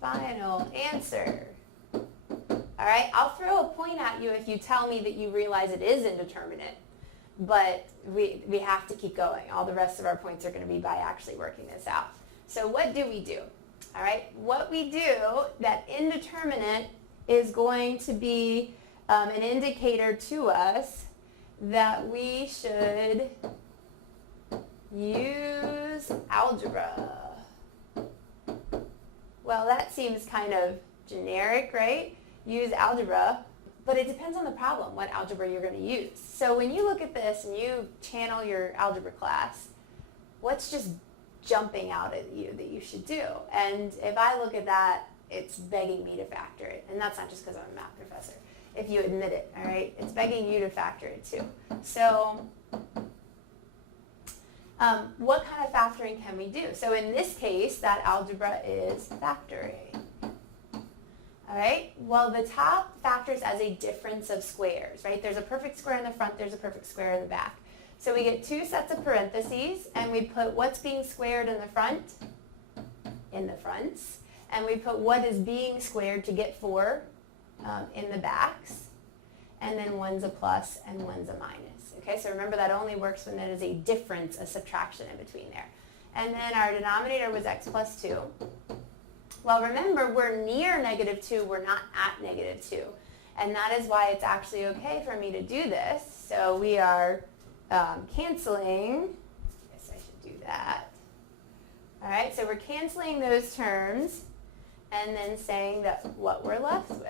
final answer. All right, I'll throw a point at you if you tell me that you realize it is indeterminate, but we have to keep going. All the rest of our points are going to be by actually working this out. So what do we do? All right, what we do, that indeterminate is going to be an indicator to us that we should use algebra. Well, that seems kind of generic, right? Use algebra, but it depends on the problem, what algebra you're going to use. So when you look at this and you channel your algebra class, what's just jumping out at you that you should do? And if I look at that, it's begging me to factor it. And that's not just because I'm a math professor. If you admit it, all right? It's begging you to factor it too. So what kind of factoring can we do? So in this case, that algebra is factoring. All right, well, the top factors as a difference of squares, right? There's a perfect square in the front, there's a perfect square in the back. So we get two sets of parentheses, and we put what's being squared in the front, in the fronts, and we put what is being squared to get 4 in the backs, and then one's a plus and one's a minus. Okay, so remember that only works when there is a difference, a subtraction in between there. And then our denominator was x plus 2. Well, remember, we're near negative 2, we're not at negative 2. And that is why it's actually okay for me to do this. So we are canceling. I guess I should do that. All right, so we're canceling those terms and then saying that what we're left with.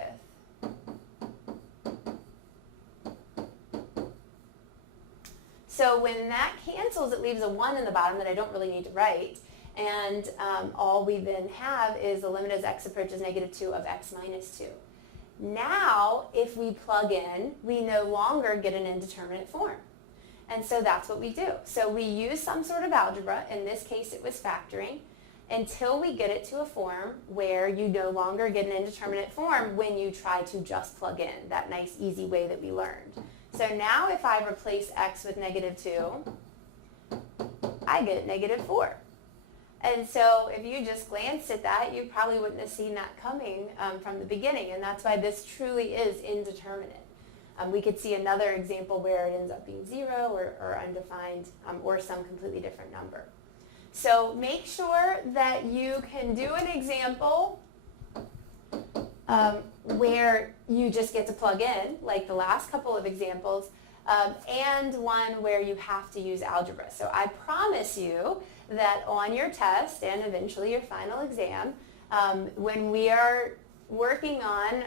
So when that cancels, it leaves a 1 in the bottom that I don't really need to write. And all we then have is the limit as x approaches negative 2 of x minus 2. Now, if we plug in, we no longer get an indeterminate form. And so that's what we do. So we use some sort of algebra. In this case, it was factoring, until we get it to a form where you no longer get an indeterminate form when you try to just plug in, that nice, easy way that we learned. So now if I replace x with negative 2, I get negative 4. And so if you just glanced at that, you probably wouldn't have seen that coming from the beginning. And that's why this truly is indeterminate. We could see another example where it ends up being 0 or undefined or some completely different number. So make sure that you can do an example where you just get to plug in, like the last couple of examples, and one where you have to use algebra. So I promise you that on your test and eventually your final exam, when we are working on,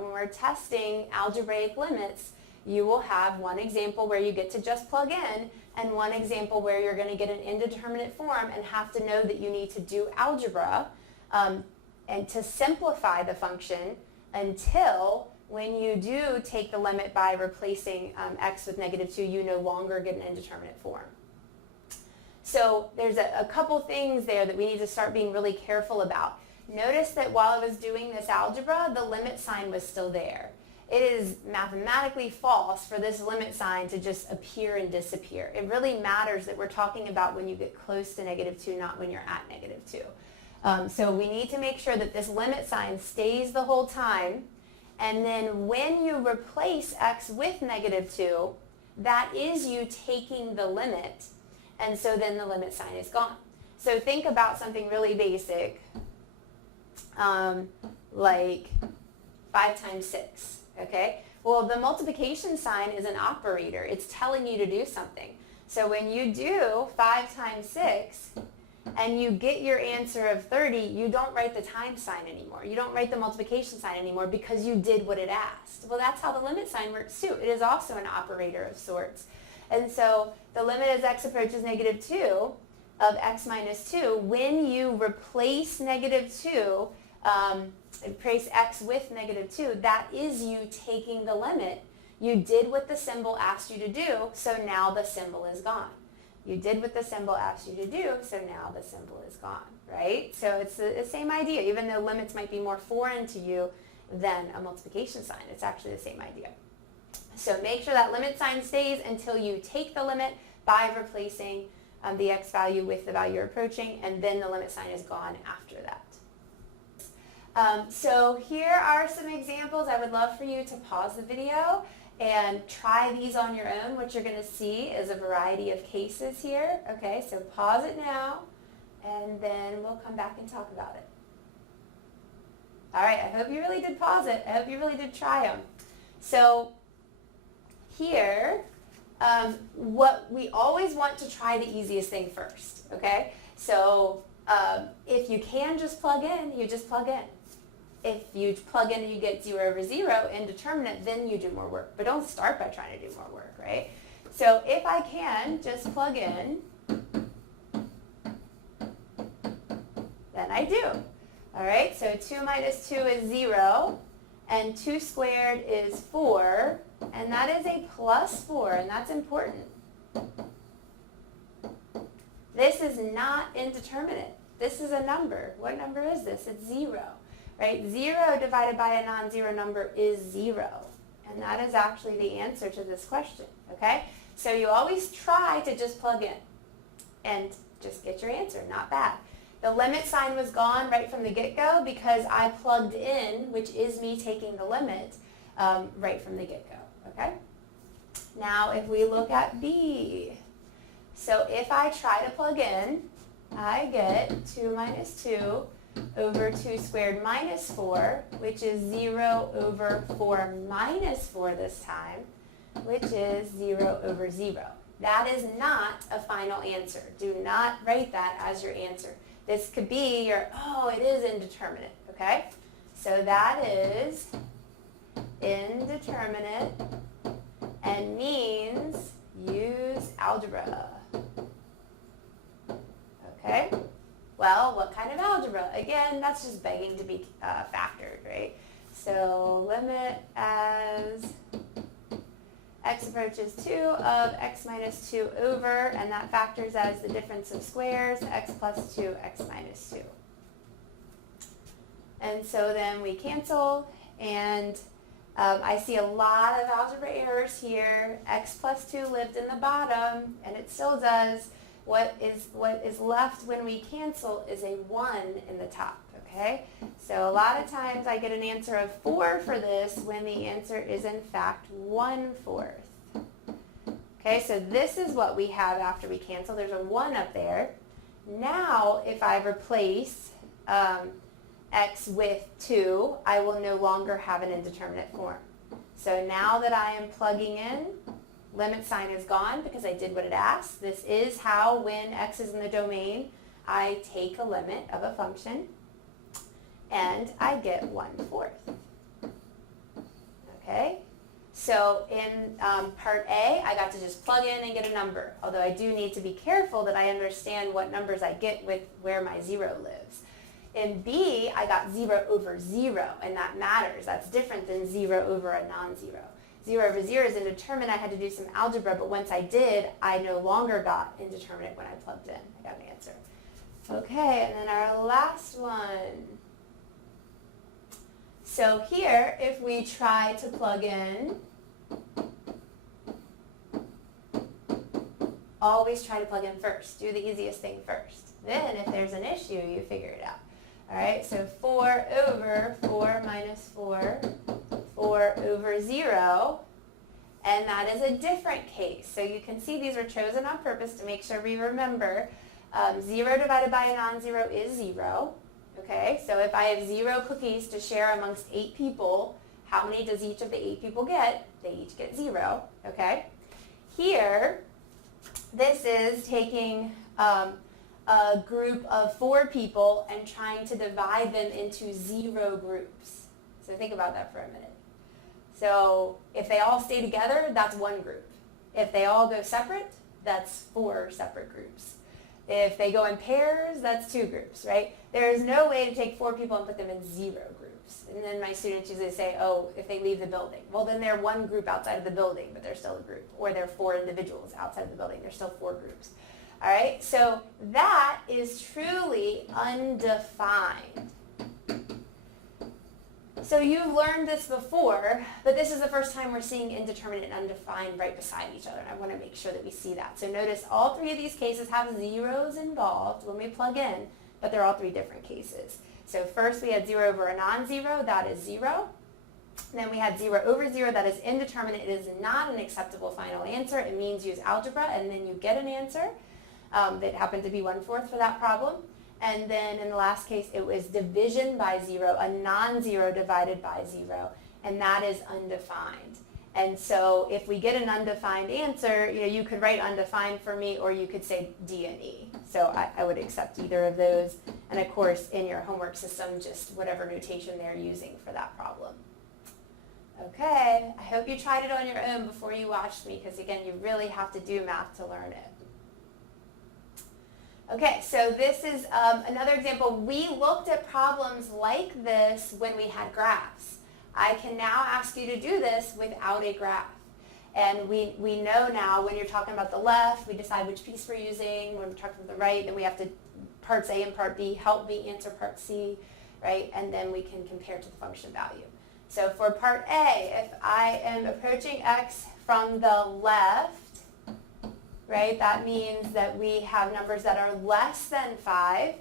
when we're testing algebraic limits, you will have one example where you get to just plug in and one example where you're going to get an indeterminate form and have to know that you need to do algebra and to simplify the function until when you do take the limit by replacing x with negative 2, you no longer get an indeterminate form. So there's a couple things there that we need to start being really careful about. Notice that while I was doing this algebra, the limit sign was still there. It is mathematically false for this limit sign to just appear and disappear. It really matters that we're talking about when you get close to negative 2, not when you're at negative 2. So we need to make sure that this limit sign stays the whole time. And then when you replace x with negative 2, that is you taking the limit. And so then the limit sign is gone. So think about something really basic, like 5 times 6, okay? Well, the multiplication sign is an operator. It's telling you to do something. So when you do 5 times 6 and you get your answer of 30, you don't write the times sign anymore. You don't write the multiplication sign anymore because you did what it asked. Well, that's how the limit sign works too. It is also an operator of sorts. And so the limit as x approaches negative 2 of x minus 2, when you replace negative 2, replace x with negative 2, that is you taking the limit. You did what the symbol asked you to do, so now the symbol is gone. You did what the symbol asked you to do, so now the symbol is gone, right? So it's the same idea, even though limits might be more foreign to you than a multiplication sign. It's actually the same idea. So make sure that limit sign stays until you take the limit by replacing the x value with the value you're approaching, and then the limit sign is gone after that. So here are some examples. I would love for you to pause the video and try these on your own. What you're going to see is a variety of cases here. Okay, so pause it now, and then we'll come back and talk about it. All right, I hope you really did pause it. I hope you really did try them. So here, what we always want to try the easiest thing first, okay? So if you can just plug in, you just plug in. If you plug in and you get 0 over 0, indeterminate, then you do more work. But don't start by trying to do more work, right? So if I can just plug in, then I do. All right, so 2 minus 2 is 0, and 2 squared is 4, and that is a plus 4, and that's important. This is not indeterminate. This is a number. What number is this? It's 0. Right? 0 divided by a non-zero number is 0. And that is actually the answer to this question. Okay? So you always try to just plug in and just get your answer. Not bad. The limit sign was gone right from the get-go because I plugged in, which is me taking the limit, right from the get-go, okay? Now if we look at B, so if I try to plug in, I get 2 minus 2 over 2 squared minus 4, which is 0 over 4 minus 4 this time, which is 0 over 0. That is not a final answer. Do not write that as your answer. This could be your, oh, it is indeterminate, okay? So that is indeterminate and means use algebra. Okay? Well, what kind of algebra? Again, that's just begging to be factored, right? So limit as x approaches 2 of x minus 2 over, and that factors as the difference of squares, x plus 2, x minus 2. And so then we cancel, and I see a lot of algebra errors here. X plus 2 lived in the bottom, and it still does. What is left when we cancel is a 1 in the top, okay? So a lot of times I get an answer of 4 for this when the answer is in fact 1/4. Okay, so this is what we have after we cancel. There's a 1 up there. Now if I replace x with 2, I will no longer have an indeterminate form. So now that I am plugging in, limit sign is gone because I did what it asked. This is how, when x is in the domain, I take a limit of a function and I get 1/4. Okay, so in part A, I got to just plug in and get a number, although I do need to be careful that I understand what numbers I get with where my 0 lives. In B, I got 0 over 0, and that matters. That's different than 0 over a non-zero. 0 over 0 is indeterminate. I had to do some algebra, but once I did, I no longer got indeterminate when I plugged in. I got an answer. Okay, and then our last one. So here, if we try to plug in, always try to plug in first. Do the easiest thing first. Then, if there's an issue, you figure it out. All right, so 4 over 4 minus 4, 4 over 0, and that is a different case. So you can see these were chosen on purpose to make sure we remember 0 divided by a non-zero is 0. Okay, so if I have 0 cookies to share amongst 8 people, how many does each of the 8 people get? They each get 0, okay? Here, this is taking a group of 4 people and trying to divide them into 0 groups. So think about that for a minute. So if they all stay together, that's 1 group. If they all go separate, that's 4 separate groups. If they go in pairs, that's 2 groups, right? There is no way to take 4 people and put them in 0 groups. And then my students usually say, oh, if they leave the building. Well, then they're 1 group outside of the building, but they're still a group. Or they're 4 individuals outside of the building. They're still 4 groups. All right, so that is truly undefined. So you've learned this before, but this is the first time we're seeing indeterminate and undefined right beside each other, and I want to make sure that we see that. So notice all 3 of these cases have zeros involved when we plug in, but they're all 3 different cases. So first we had 0 over a non-zero, that is 0. Then we had 0 over 0, that is indeterminate. It is not an acceptable final answer. It means use algebra, and then you get an answer. That happened to be 1/4 for that problem. And then in the last case, it was division by 0, a non-zero divided by 0, and that is undefined. And so if we get an undefined answer, you could write undefined for me, or you could say D and E. So I would accept either of those. And of course, in your homework system, just whatever notation they're using for that problem. Okay, I hope you tried it on your own before you watched me, because again, you really have to do math to learn it. Okay, so this is another example. We looked at problems like this when we had graphs. I can now ask you to do this without a graph. And we know now when you're talking about the left, we decide which piece we're using. When we're talking about the right, then we have to, parts A and part B, help me answer part C, right? And then we can compare to the function value. So for part A, if I am approaching x from the left, right, that means that we have numbers that are less than 5,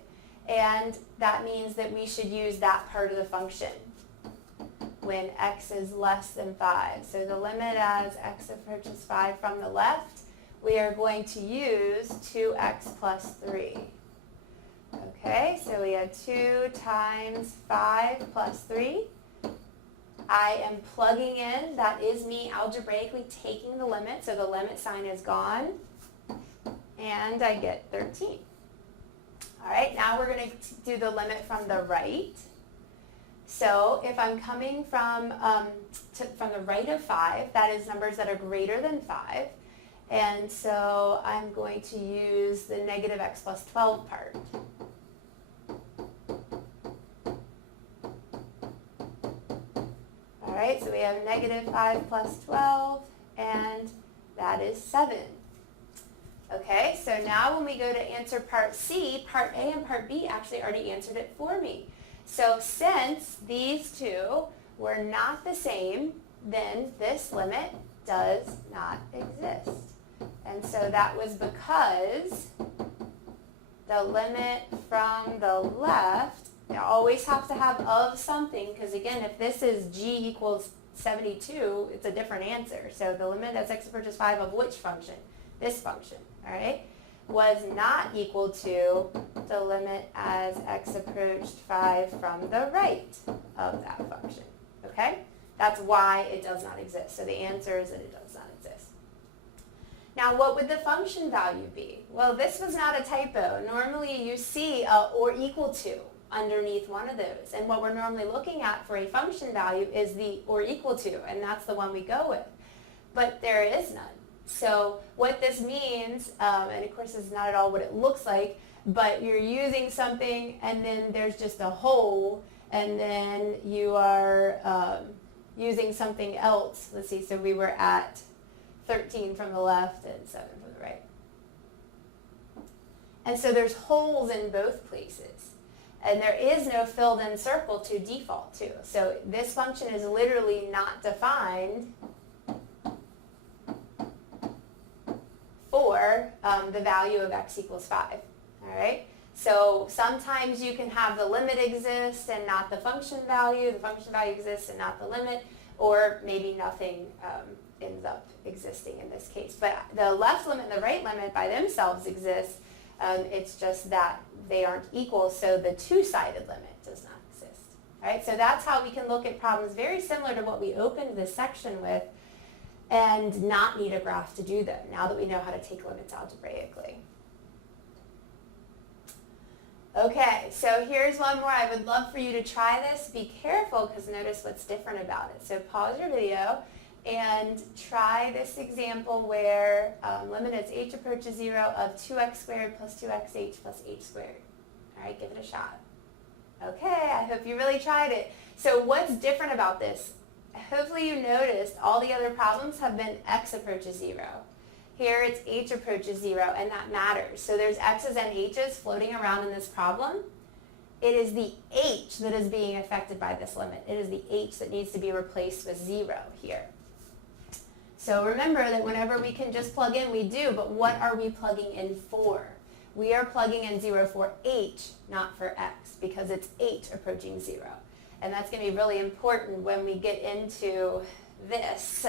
and that means that we should use that part of the function when x is less than 5. So the limit as x approaches 5 from the left, we are going to use 2x plus 3. Okay, so we have 2 times 5 plus 3. I am plugging in, that is me algebraically taking the limit, so the limit sign is gone, and I get 13. All right, now we're going to do the limit from the right. So if I'm coming from the right of 5, that is numbers that are greater than 5, and so I'm going to use the negative x plus 12 part. All right, so we have negative 5 plus 12, and that is 7. Okay, so now when we go to answer part C, part A and part B actually already answered it for me. So since these two were not the same, then this limit does not exist. And so that was because the limit from the left, you always have to have of something, because again, if this is g equals 72, it's a different answer. So the limit as x approaches 5 of which function? This function, all right, was not equal to the limit as x approached 5 from the right of that function, okay? That's why it does not exist. So the answer is that it does not exist. Now, what would the function value be? Well, this was not a typo. Normally you see a or equal to underneath one of those. And what we're normally looking at for a function value is the or equal to, and that's the one we go with. But there is none. So what this means, and of course this is not at all what it looks like, but you're using something and then there's just a hole, and then you are using something else. Let's see, so we were at 13 from the left and 7 from the right. And so there's holes in both places. And there is no filled in circle to default to. So this function is literally not defined for the value of x equals 5. All right? So sometimes you can have the limit exist and not the function value. The function value exists and not the limit. Or maybe nothing ends up existing in this case. But the left limit and the right limit by themselves exist. It's just that they aren't equal, so the two-sided limit does not exist. All right, so that's how we can look at problems very similar to what we opened this section with and not need a graph to do them, now that we know how to take limits algebraically. Okay, so here's one more. I would love for you to try this. Be careful, because notice what's different about it. So pause your video and try this example where limit as h approaches 0 of 2x squared plus 2xh plus h squared. All right, give it a shot. Okay, I hope you really tried it. So what's different about this? Hopefully you noticed all the other problems have been x approaches 0. Here it's h approaches 0, and that matters. So there's x's and h's floating around in this problem. It is the h that is being affected by this limit. It is the h that needs to be replaced with 0 here. So remember that whenever we can just plug in, we do, but what are we plugging in for? We are plugging in 0 for h, not for x, because it's h approaching 0. And that's going to be really important when we get into this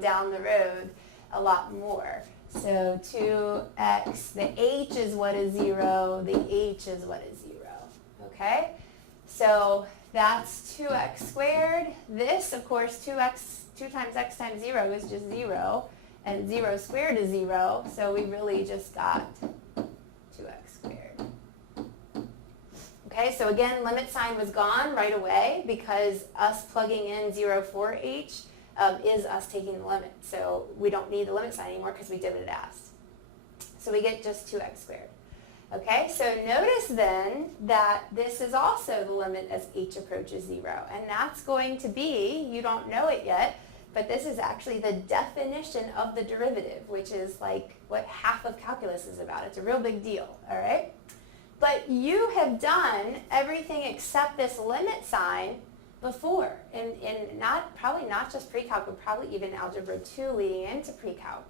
down the road a lot more. So 2x, the h is what is 0, the h is what is 0, okay? So that's 2x squared. This, of course, 2 times x times 0 is just 0, and 0 squared is 0, so we really just got 2x squared. Okay, so again, limit sign was gone right away because us plugging in 0 for h is us taking the limit. So we don't need the limit sign anymore because we did what it asked. So we get just 2x squared. Okay, so notice then that this is also the limit as h approaches 0. And that's going to be, you don't know it yet, but this is actually the definition of the derivative, which is like what half of calculus is about. It's a real big deal, all right? But you have done everything except this limit sign before, in probably not just pre-calc, but probably even algebra 2 leading into pre-calc.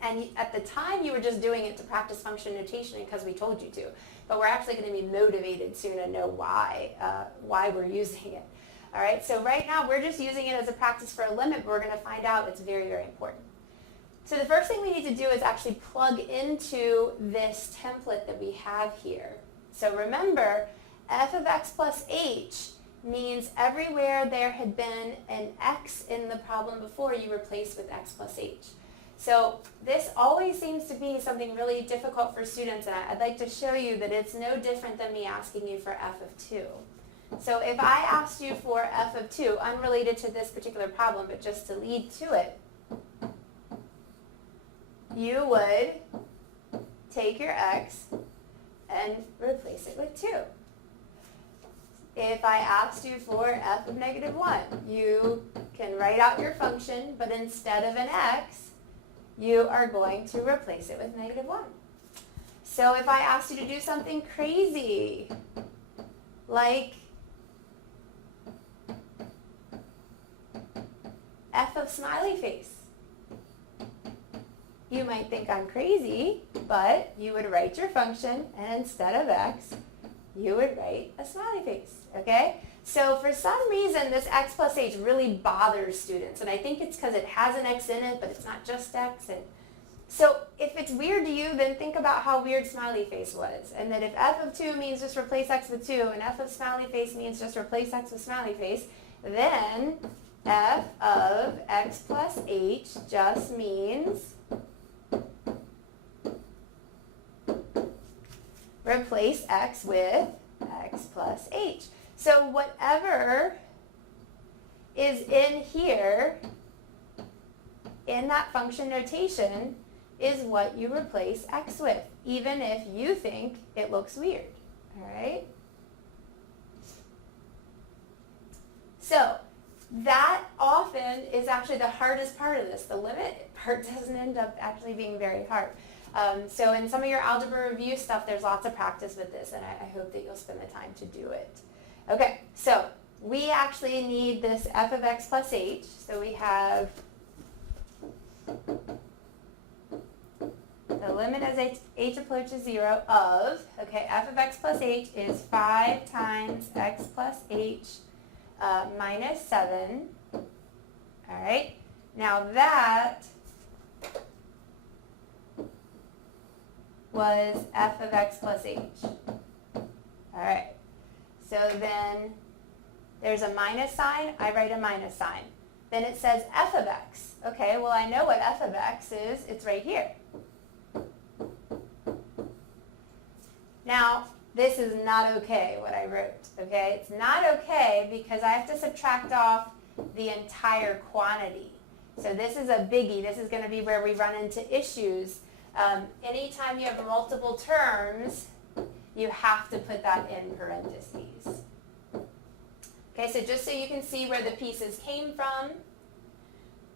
And at the time, you were just doing it to practice function notation because we told you to. But we're actually going to be motivated soon to know why we're using it. All right, so right now we're just using it as a practice for a limit, but we're going to find out it's very, very important. So the first thing we need to do is actually plug into this template that we have here. So remember, f of x plus h means everywhere there had been an x in the problem before, you replace with x plus h. So this always seems to be something really difficult for students, and I'd like to show you that it's no different than me asking you for f of 2. So if I asked you for f of 2, unrelated to this particular problem, but just to lead to it, you would take your x and replace it with 2. If I asked you for f of negative 1, you can write out your function, but instead of an x, you are going to replace it with negative 1. So if I asked you to do something crazy, like f of smiley face, you might think I'm crazy, but you would write your function, and instead of x, you would write a smiley face, okay? So for some reason, this x plus h really bothers students, and I think it's because it has an x in it, but it's not just x. And so if it's weird to you, then think about how weird smiley face was, and that if f of 2 means just replace x with 2, and f of smiley face means just replace x with smiley face, then f of x plus h just means replace x with x plus h. So whatever is in here, in that function notation, is what you replace x with, even if you think it looks weird, all right? So that often is actually the hardest part of this. The limit part doesn't end up actually being very hard. So in some of your algebra review stuff, there's lots of practice with this, and I hope that you'll spend the time to do it. Okay, so we actually need this f of x plus h. So we have the limit as h approaches 0 of, okay, f of x plus h is 5 times x plus h minus 7. All right, now that was f of x plus h. All right, so then there's a minus sign, I write a minus sign. Then it says f of x. Okay, well I know what f of x is, it's right here. Now, this is not okay, what I wrote, okay? It's not okay because I have to subtract off the entire quantity. So this is a biggie. This is going to be where we run into issues. Anytime you have multiple terms, you have to put that in parentheses. Okay, so just so you can see where the pieces came from,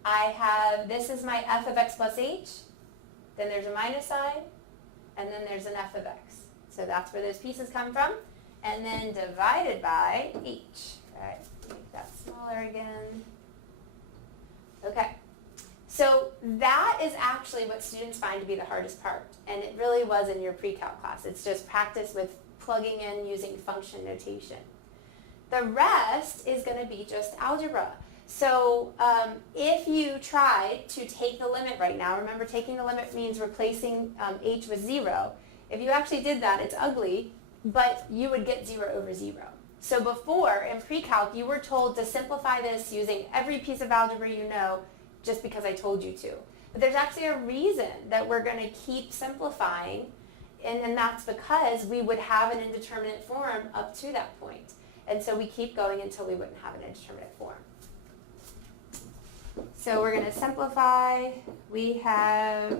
I have, this is my f of x plus h, then there's a minus sign, and then there's an f of x. So that's where those pieces come from, and then divided by h. All right, make that smaller again. Okay, so that is actually what students find to be the hardest part, and it really was in your pre-calc class. It's just practice with plugging in using function notation. The rest is going to be just algebra. So if you try to take the limit right now, remember taking the limit means replacing h with 0. If you actually did that, it's ugly, but you would get 0 over 0. So before, in pre-calc, you were told to simplify this using every piece of algebra you know, just because I told you to. But there's actually a reason that we're going to keep simplifying, and that's because we would have an indeterminate form up to that point. And so we keep going until we wouldn't have an indeterminate form. So we're going to simplify. We have,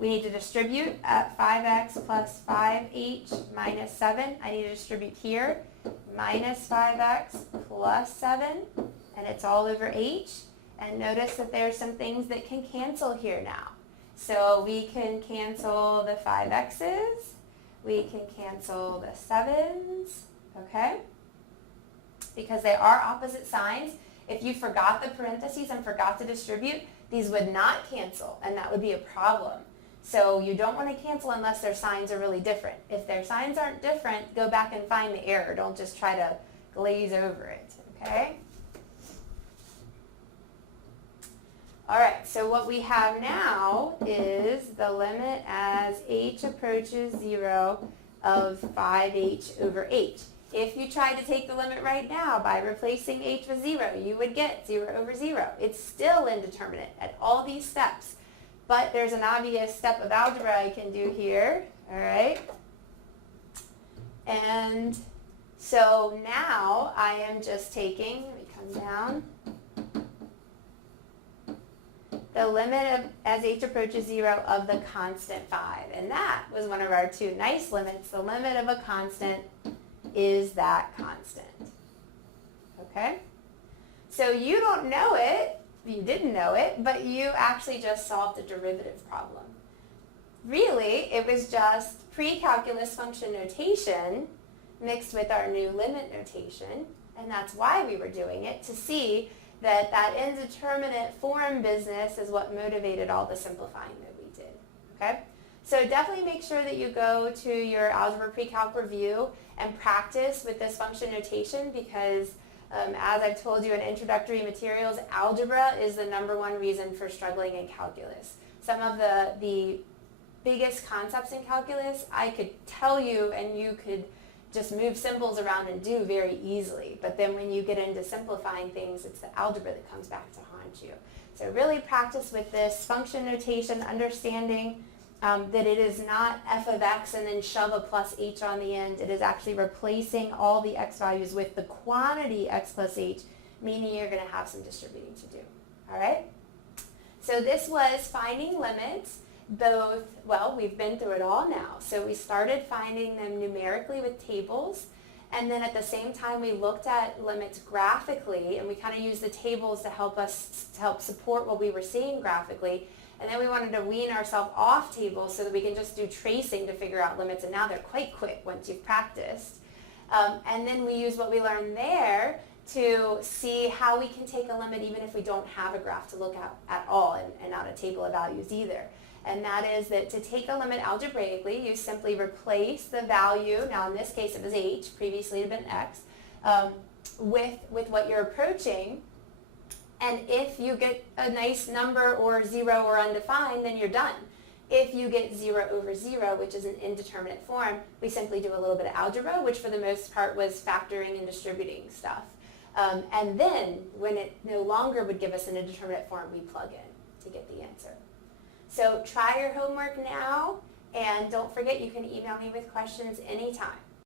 we need to distribute at 5x plus 5h minus 7. I need to distribute here, minus 5x plus 7, and it's all over h. And notice that there's some things that can cancel here now. So we can cancel the 5x's. We can cancel the 7's, okay? Because they are opposite signs. If you forgot the parentheses and forgot to distribute, these would not cancel, and that would be a problem. So you don't want to cancel unless their signs are really different. If their signs aren't different, go back and find the error. Don't just try to glaze over it, okay? All right, so what we have now is the limit as h approaches 0 of 5h over h. If you tried to take the limit right now by replacing h with 0, you would get 0 over 0. It's still indeterminate at all these steps, but there's an obvious step of algebra I can do here, all right? And so now I am just taking, let me come down, the limit of, as h approaches 0 of the constant 5. And that was one of our two nice limits. The limit of a constant is that constant. Okay? So you don't know it, you didn't know it, but you actually just solved a derivative problem. Really, it was just pre-calculus function notation mixed with our new limit notation, and that's why we were doing it, to see that that indeterminate form business is what motivated all the simplifying that we did, okay? So definitely make sure that you go to your Algebra Pre-Calc review and practice with this function notation because as I've told you in introductory materials, algebra is the #1 reason for struggling in calculus. Some of the biggest concepts in calculus I could tell you and you could just move symbols around and do very easily. But then when you get into simplifying things, it's the algebra that comes back to haunt you. So really practice with this function notation, understanding that it is not f of x and then shove a plus h on the end. It is actually replacing all the x values with the quantity x plus h, meaning you're going to have some distributing to do. All right? So this was finding limits. Both, well, we've been through it all now. So we started finding them numerically with tables, and then at the same time we looked at limits graphically, and we kind of used the tables to help support what we were seeing graphically. And then we wanted to wean ourselves off tables so that we can just do tracing to figure out limits, and now they're quite quick once you've practiced. And then we use what we learned there to see how we can take a limit even if we don't have a graph to look at all and not a table of values either. And that is that to take a limit algebraically, you simply replace the value, now in this case it was h, previously it had been x, with what you're approaching. And if you get a nice number or 0 or undefined, then you're done. If you get 0 over 0, which is an indeterminate form, we simply do a little bit of algebra, which for the most part was factoring and distributing stuff. And then when it no longer would give us an indeterminate form, we plug in to get the answer. So try your homework now, and don't forget you can email me with questions anytime.